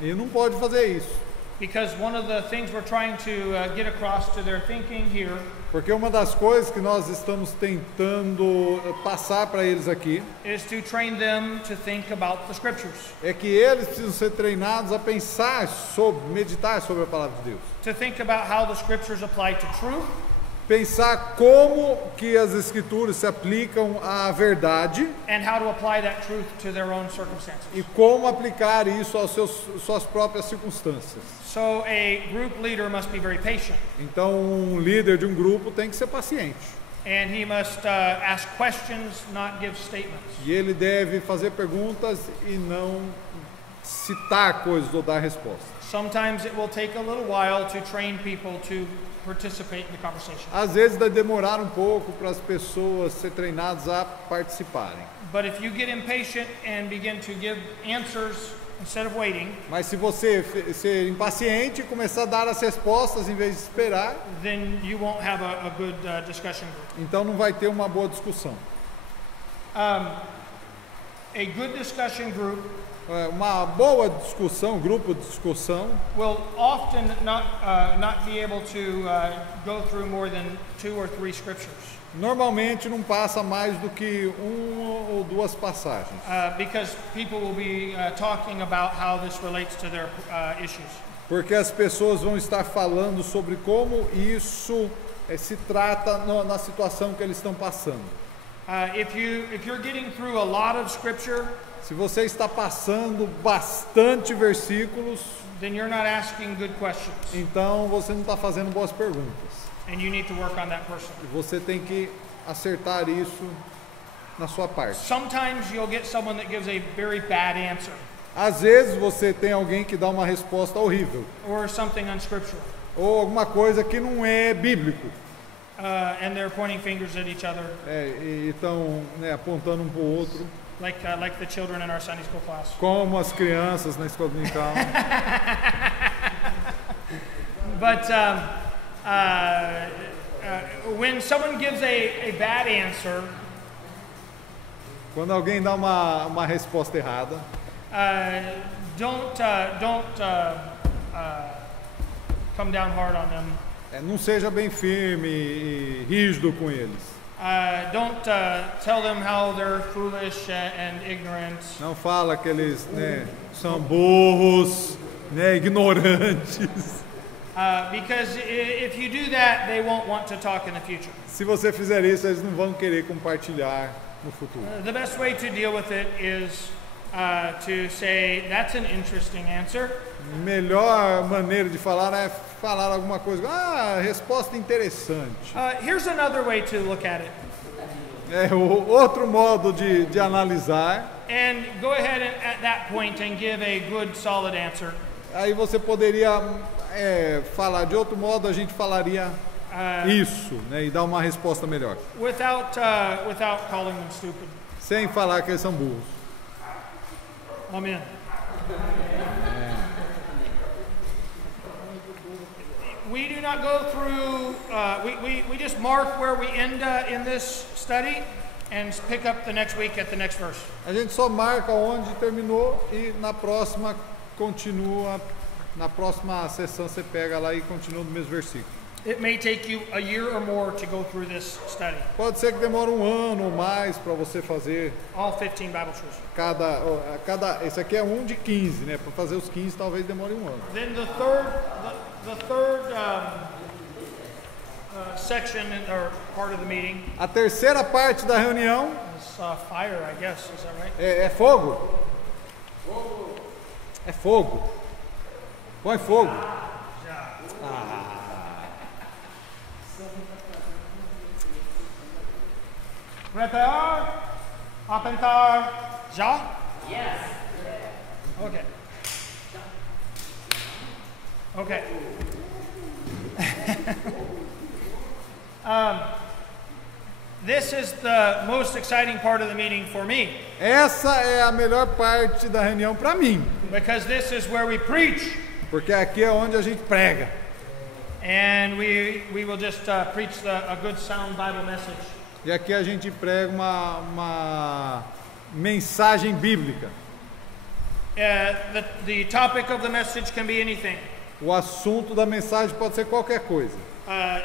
E não pode fazer isso. Because one of the things we're trying to get across to their thinking here Porque uma das coisas que nós estamos tentando passar para eles aqui is to train them to think about the scriptures, é que eles precisam ser treinados a pensar sobre, meditar sobre a palavra de Deus. to think about how the scriptures apply to truth, Pensar como que as escrituras se aplicam à verdade and how to apply that truth to their own circumstances. e como aplicar isso às suas próprias circunstâncias. So a group leader must be very patient, Então, um líder de um grupo tem que ser paciente. and he must ask questions, not give statements. E ele deve fazer perguntas e não citar coisas ou dar respostas. Sometimes it will take a little while to train people to participate in the conversation. Às vezes vai demorar um pouco para as pessoas serem treinadas a participarem. But if you get impatient and begin to give answers instead of waiting, Mas se você ser impaciente e começar a dar as respostas em vez de esperar, then you won't have a good discussion group. então não vai ter uma boa discussão. A good discussion group Uma boa discussão, grupo de discussão, will often not be able to go through more than 2 or 3 scriptures normalmente não passa mais do que uma ou duas passagens. because people will be talking about how this relates to their issues. Porque as pessoas vão estar falando sobre como isso se trata na situação que eles estão passando. If you're getting through a lot of scripture, Se você está passando bastante versículos, then you're not asking good questions, então você não está fazendo boas perguntas. and you need to work on that person. E você tem que acertar isso na sua parte. Sometimes you'll get someone that gives a very bad answer Às vezes você tem alguém que dá uma resposta horrível, or something unscriptural, ou alguma coisa que não é bíblico, and they're pointing fingers at each other e estão apontando um para o outro, like the children in our Sunday school class. como as crianças na escola dominical. But when someone gives a bad answer, Quando alguém dá uma resposta errada, don't come down hard on them. não seja bem firme e rígido com eles. Don't tell them how they're foolish and ignorant. Não fala que eles são burros, ignorantes. Because if you do that, they won't want to talk in the future. Se você fizer isso, eles não vão querer compartilhar no futuro. The best way to deal with it is to say, that's an interesting answer. Melhor maneira de falar é falar alguma coisa. Resposta interessante. Here's another way to look at it. Outro modo de analisar. And go ahead and, at that point and give a good, solid answer. Aí você poderia falar de outro modo, a gente falaria isso, e dar uma resposta melhor. Without calling them stupid. Sem falar que eles são burros. Amen. We do not go through, we just mark where we end in this study and pick up the next week at the next verse. A gente só marca onde terminou e na próxima continua, na próxima sessão você pega lá e continua no mesmo versículo. It may take you a year or more to go through this study. Pode ser que demore um ano ou mais para você fazer All 15 Bible truths. esse aqui é um de 15, né? Para fazer os 15 talvez demore um ano. Then the third section or part of the meeting A terceira parte da reunião is fire, I guess. Is that right? é fogo. É fogo. Põe fogo. Preparar? Apontar? Já? Yes. Okay. Okay. This is the most exciting part of the meeting for me Essa é a melhor parte da reunião para mim, because this is where we preach, porque aqui é onde a gente prega. and we will just preach a good sound Bible message. E aqui a gente prega uma mensagem bíblica. The topic of the message can be anything. O assunto da mensagem pode ser qualquer coisa.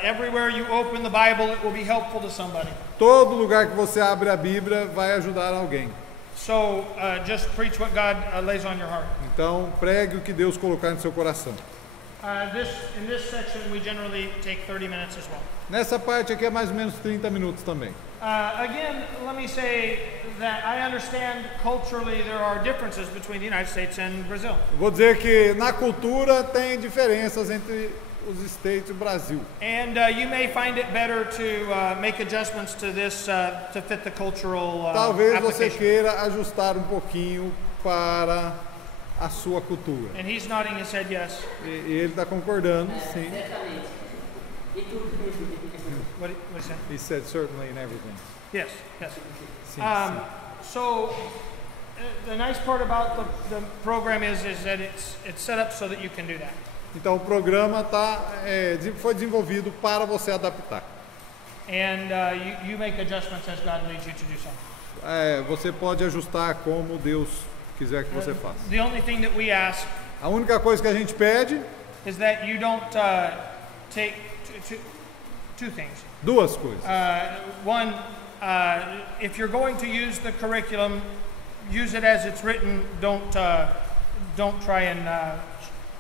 Everywhere you open the Bible, it will be helpful to somebody. Todo lugar que você abre a Bíblia vai ajudar alguém. So just preach what God lays on your heart. Então, pregue o que Deus colocar no seu coração. In this section, we generally take 30 minutes as well. Nessa parte aqui é mais ou menos 30 minutos também. Again, let me say that I understand culturally there are differences between the United States and Brazil. Vou dizer que na cultura tem diferenças entre os States e o Brasil. And you may find it better to make adjustments to this to fit the cultural Talvez você application. queira ajustar um pouquinho para a sua cultura. And he's nodding his head yes. E ele está concordando, sim. Certamente. E tu? What is that? He said certainly in everything. Yes, yes. Sim, sim. So the nice part about the program is that it's set up so that you can do that. Então o programa foi desenvolvido para você adaptar. And you make adjustments as God leads you to do so. Você pode ajustar como Deus quiser que você faça. The only thing that we ask A única coisa que a gente pede, is that you don't take two things. duas coisas. One, if you're going to use the curriculum, use it as it's written. Don't try and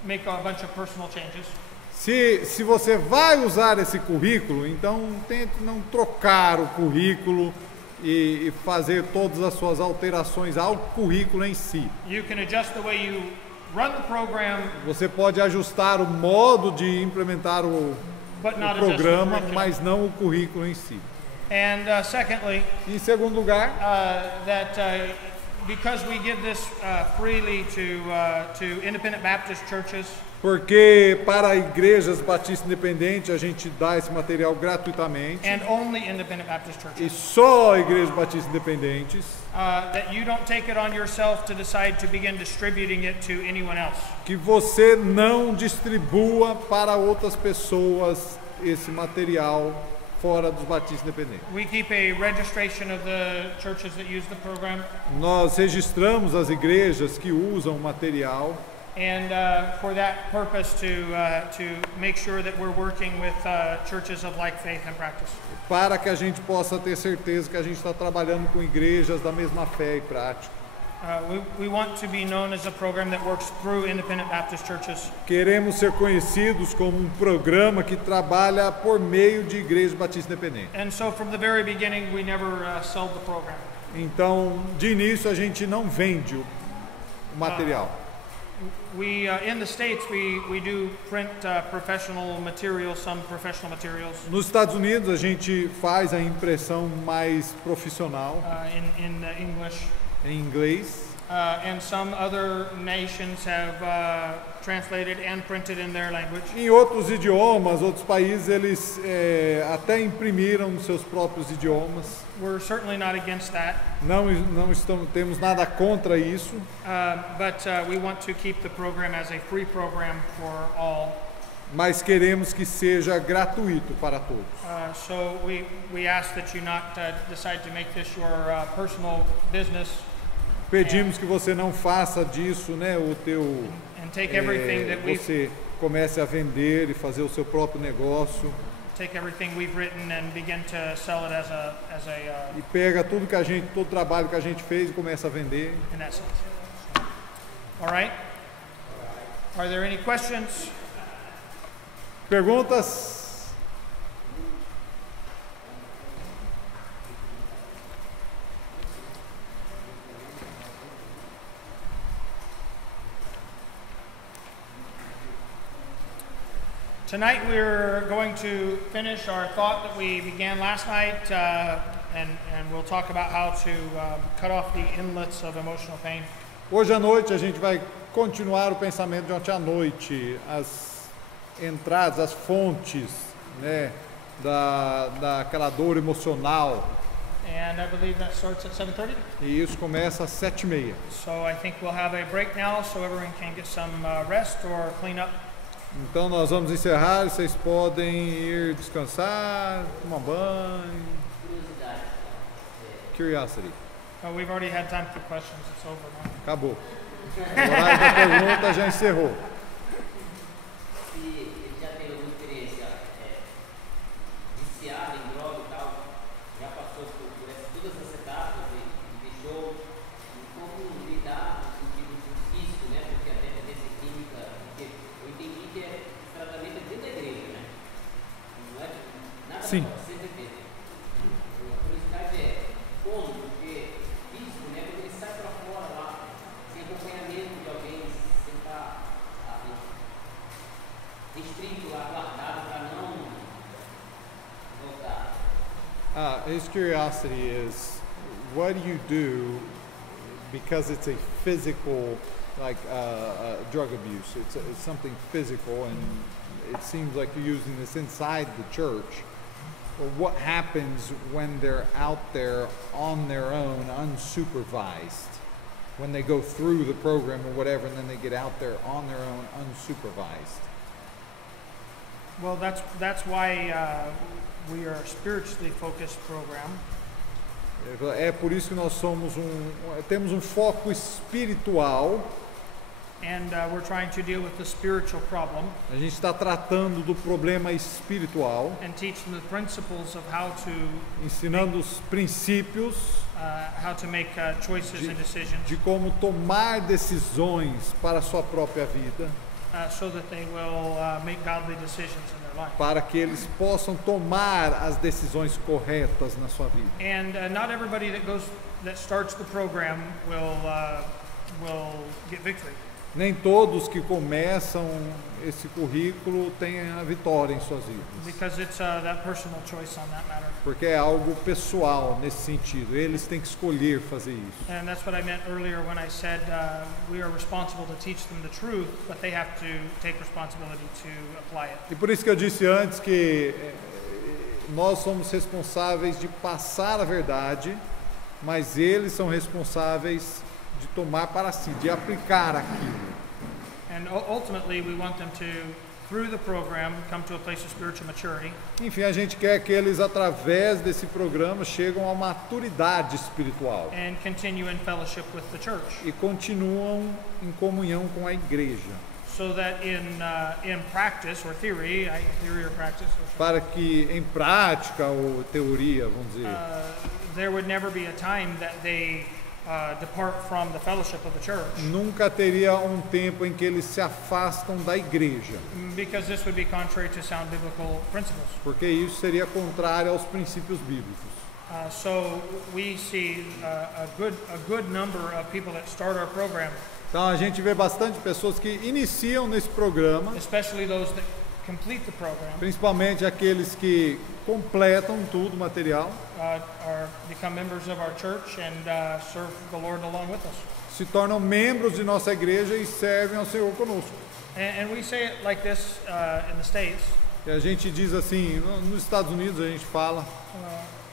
make a bunch of personal changes. Se você vai usar esse currículo, então tente não trocar o currículo e fazer todas as suas alterações ao currículo em si. You can adjust the way you run the program, Você pode ajustar o modo de implementar o but not adjust the programa, curriculum. mas não o currículo em si. And secondly, Em segundo lugar, that because we give this freely to independent Baptist churches, porque para igrejas batistas independentes a gente dá esse material gratuitamente, and only independent Baptist e churches, só igrejas batistas independentes, that you don't take it on yourself to decide to begin distributing it to anyone else. que você não distribua para outras pessoas esse material fora dos batistas independentes. We keep a registration of the churches that use the program, Nós registramos as igrejas que usam o material and for that purpose to make sure that we're working with churches of like faith and practice. para que a gente possa ter certeza que a gente está trabalhando com igrejas da mesma fé e prática. We want to be known as a program that works through independent Baptist churches. Queremos ser conhecidos como um programa que trabalha por meio de igrejas batistas independentes. And so from the very beginning, we never sold the program. Então, de início, a gente não vende o material. We in the States, we do print professional materials, some professional materials Nos Estados Unidos, a gente faz a impressão mais profissional in English, em inglês. and some other nations have translated and printed in their language. Em outros idiomas, outros países, eles até imprimiram nos seus próprios idiomas. We're certainly not against that, Não temos nada contra isso, but we want to keep the program as a free program for all. mas queremos que seja gratuito para todos. So we ask that you not decide to make this your personal business Pedimos que você não faça disso, né, o teu and take everything that we've você comece a vender e fazer o seu próprio negócio take everything we've written and begin to sell it as a e pega tudo que todo o trabalho que a gente fez e começa a vender. in that sense. All right. Are there any questions? Perguntas? Tonight we're going to finish our thought that we began last night and we'll talk about how to cut off the inlets of emotional pain. Hoje à noite a gente vai continuar o pensamento de ontem à noite, as entradas, as fontes, né, daquela dor emocional. And I believe that starts at 7:30. E isso começa às 7h30. So I think we'll have a break now so everyone can get some rest or clean up. Então nós vamos encerrar, vocês podem ir descansar, tomar banho. Curiosidade. Curiosity. We've already had time for questions. It's over now. Acabou. O horário da pergunta já encerrou. Se ele já teve alguma experiência viciada em droga e tal, já passou por todas essas etapas e deixou como lidar no sentido físico, né? Porque a dependência química, porque eu entendi que esse tratamento é dentro da igreja, né? Não é nada Sim. fora, sempre dentro. A curiosidade é como, porque físico, né? Quando ele sai para fora lá, sem acompanhamento de alguém, sem estar restrito lá, guardado para não voltar. His curiosity is, what do you do, because it's a physical, like drug abuse, it's something physical, and it seems like you're using this inside the church. Or what happens when they're out there on their own, unsupervised? When they go through the program or whatever, and then they get out there on their own, unsupervised. Well, that's why we are a spiritually focused program. É por isso que nós temos um foco espiritual. And we're trying to deal with the spiritual problem A gente está tratando do problema espiritual, and teach them the principles of how ensinando os princípios to make choices and decisions de como tomar decisões para a sua própria vida, so that they will make godly decisions in their life. para que eles possam tomar as decisões corretas na sua vida. And not everybody that starts the program will get victory. Nem todos que começam esse currículo têm a vitória em suas vidas, Because it's that personal choice on that matter. porque é algo pessoal nesse sentido. Eles têm que escolher fazer isso. And that's what I meant earlier when I said we are responsible to teach them the truth, but they have to take responsibility to apply it. E por isso que eu disse antes que nós somos responsáveis de passar a verdade, mas eles são responsáveis de tomar para si, de aplicar aquilo. And ultimately, we want them to, through the program, come to a place of spiritual maturity. Enfim, a gente quer que eles, através desse programa, cheguem à maturidade espiritual And continue in fellowship with the church, e continuam em comunhão com a igreja, so that in practice or theory or practice, para que em prática ou teoria, vamos dizer, there would never be a time that they depart from the fellowship of the church, nunca teria um tempo em que eles se afastam da igreja, because this would be contrary to sound biblical principles. porque isso seria contrário aos princípios bíblicos. So we see a good number of people that start our program, Então a gente vê bastante pessoas que iniciam nesse programa, especially those that complete the program, principalmente aqueles que completam tudo o material, become members of our church and serve the Lord along with us. se tornam membros de nossa igreja e servem ao Senhor conosco. And we say it like this in the States. E a gente diz assim, nos Estados Unidos a gente fala,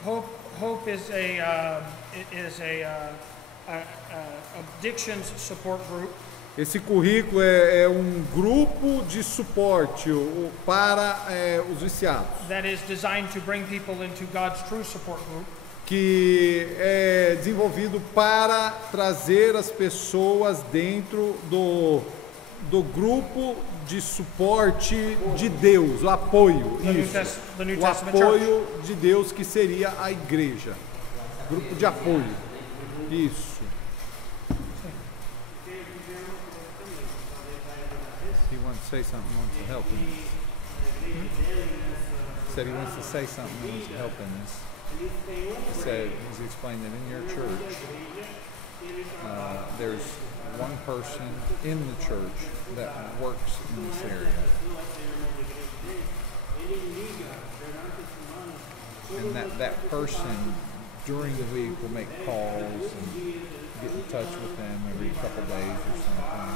Hope is a addictions support group esse currículo é um grupo de suporte para os viciados, that is designed to bring people into God's true support group, que é desenvolvido para trazer as pessoas dentro do grupo de suporte de Deus, o apoio, the New o Testament church. apoio de Deus, que seria a igreja, grupo de apoio, isso. He wants to say something, wants to help him. He said he wants to say something, wants to help in this. He said, he's explained that in your church, there's one person in the church that works in this area. And that person during the week we'll make calls and get in touch with them every couple days or something.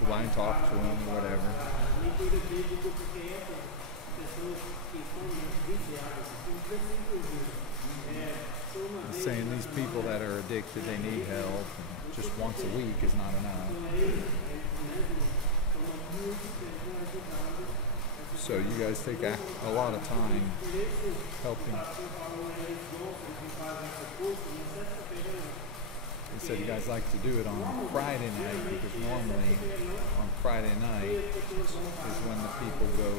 Go by and talk to them or whatever. He's saying these people that are addicted, they need help. And just once a week is not enough. So you guys take a lot of time helping. He said you guys like to do it on Friday night because normally on Friday night is when the people go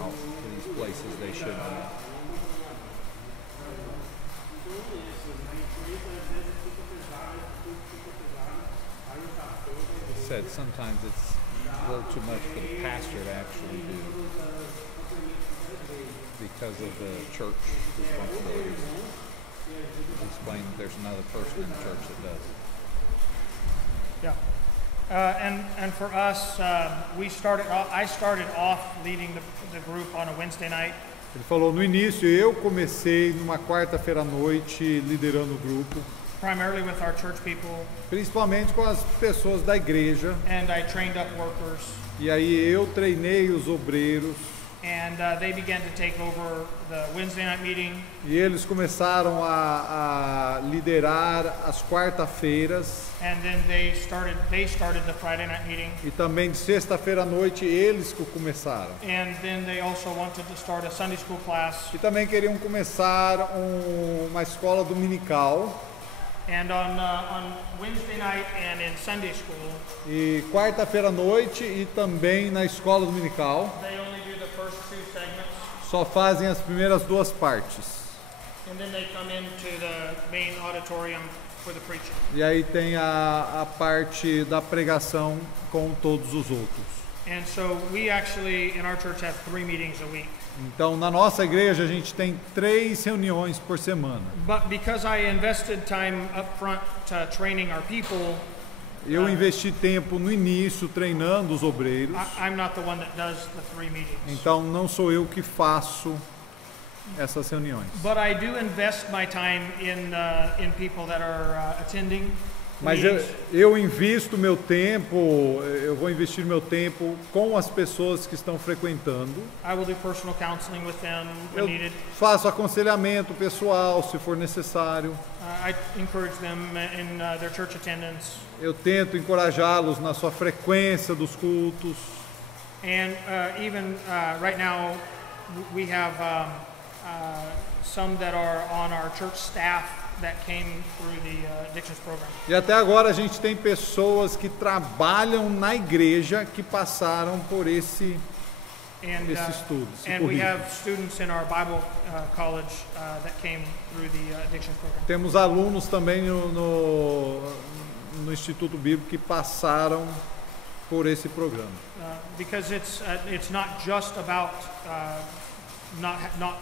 out to these places they shouldn't be. He said sometimes it's a little too much for the pastor to actually do because of the church responsibilities. He explained that there's another person in the church that does it. Yeah. And for us, I started off leading the group on a Wednesday night. Ele falou, no início eu comecei numa quarta-feira à noite liderando o grupo, primarily with our church people, principalmente com as pessoas da igreja. and I trained up workers, E aí eu treinei os obreiros and they began to take over the Wednesday night meeting, e eles começaram a liderar as quarta-feiras and then they started the Friday night meeting, e também de sexta-feira à noite eles que começaram. and then they also wanted to start a Sunday school class, E também queriam começar uma escola dominical. and on Wednesday night and in Sunday school, E quarta-feira à noite e também na escola dominical they only do the first two segments, só fazem as primeiras duas partes. and then they come into the main auditorium for the preaching. E aí tem a parte da pregação com todos os outros. And so we actually, in our church, have 3 meetings a week. Então, na nossa igreja, a gente tem 3 reuniões por semana. But because I invested time up front training our people, Eu investi tempo no início treinando os obreiros. I'm not the one that does the 3 meetings. Então, não sou eu que faço essas reuniões. But I do invest my time in people that are attending Mas meetings. eu invisto meu tempo, eu vou investir meu tempo com as pessoas que estão frequentando. I will do personal counseling with them when Eu needed. faço aconselhamento pessoal, se for necessário. I encourage them in their church attendance. Eu tento encorajá-los na sua frequência dos cultos. And even right now, we have some that are on our church staff that came through the addictions program. E até agora a gente tem pessoas que trabalham na igreja que passaram por esse And, estudo, esse and we currículo. have students in our Bible college that came through the addictions program. Temos alunos também no Instituto Bíblico que passaram por esse programa. Because it's not just about not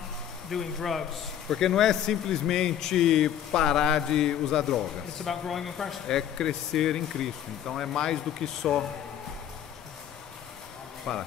doing drugs. Porque não é simplesmente parar de usar drogas. It's about growing in Christ. É crescer em Cristo. Então é mais do que só parar.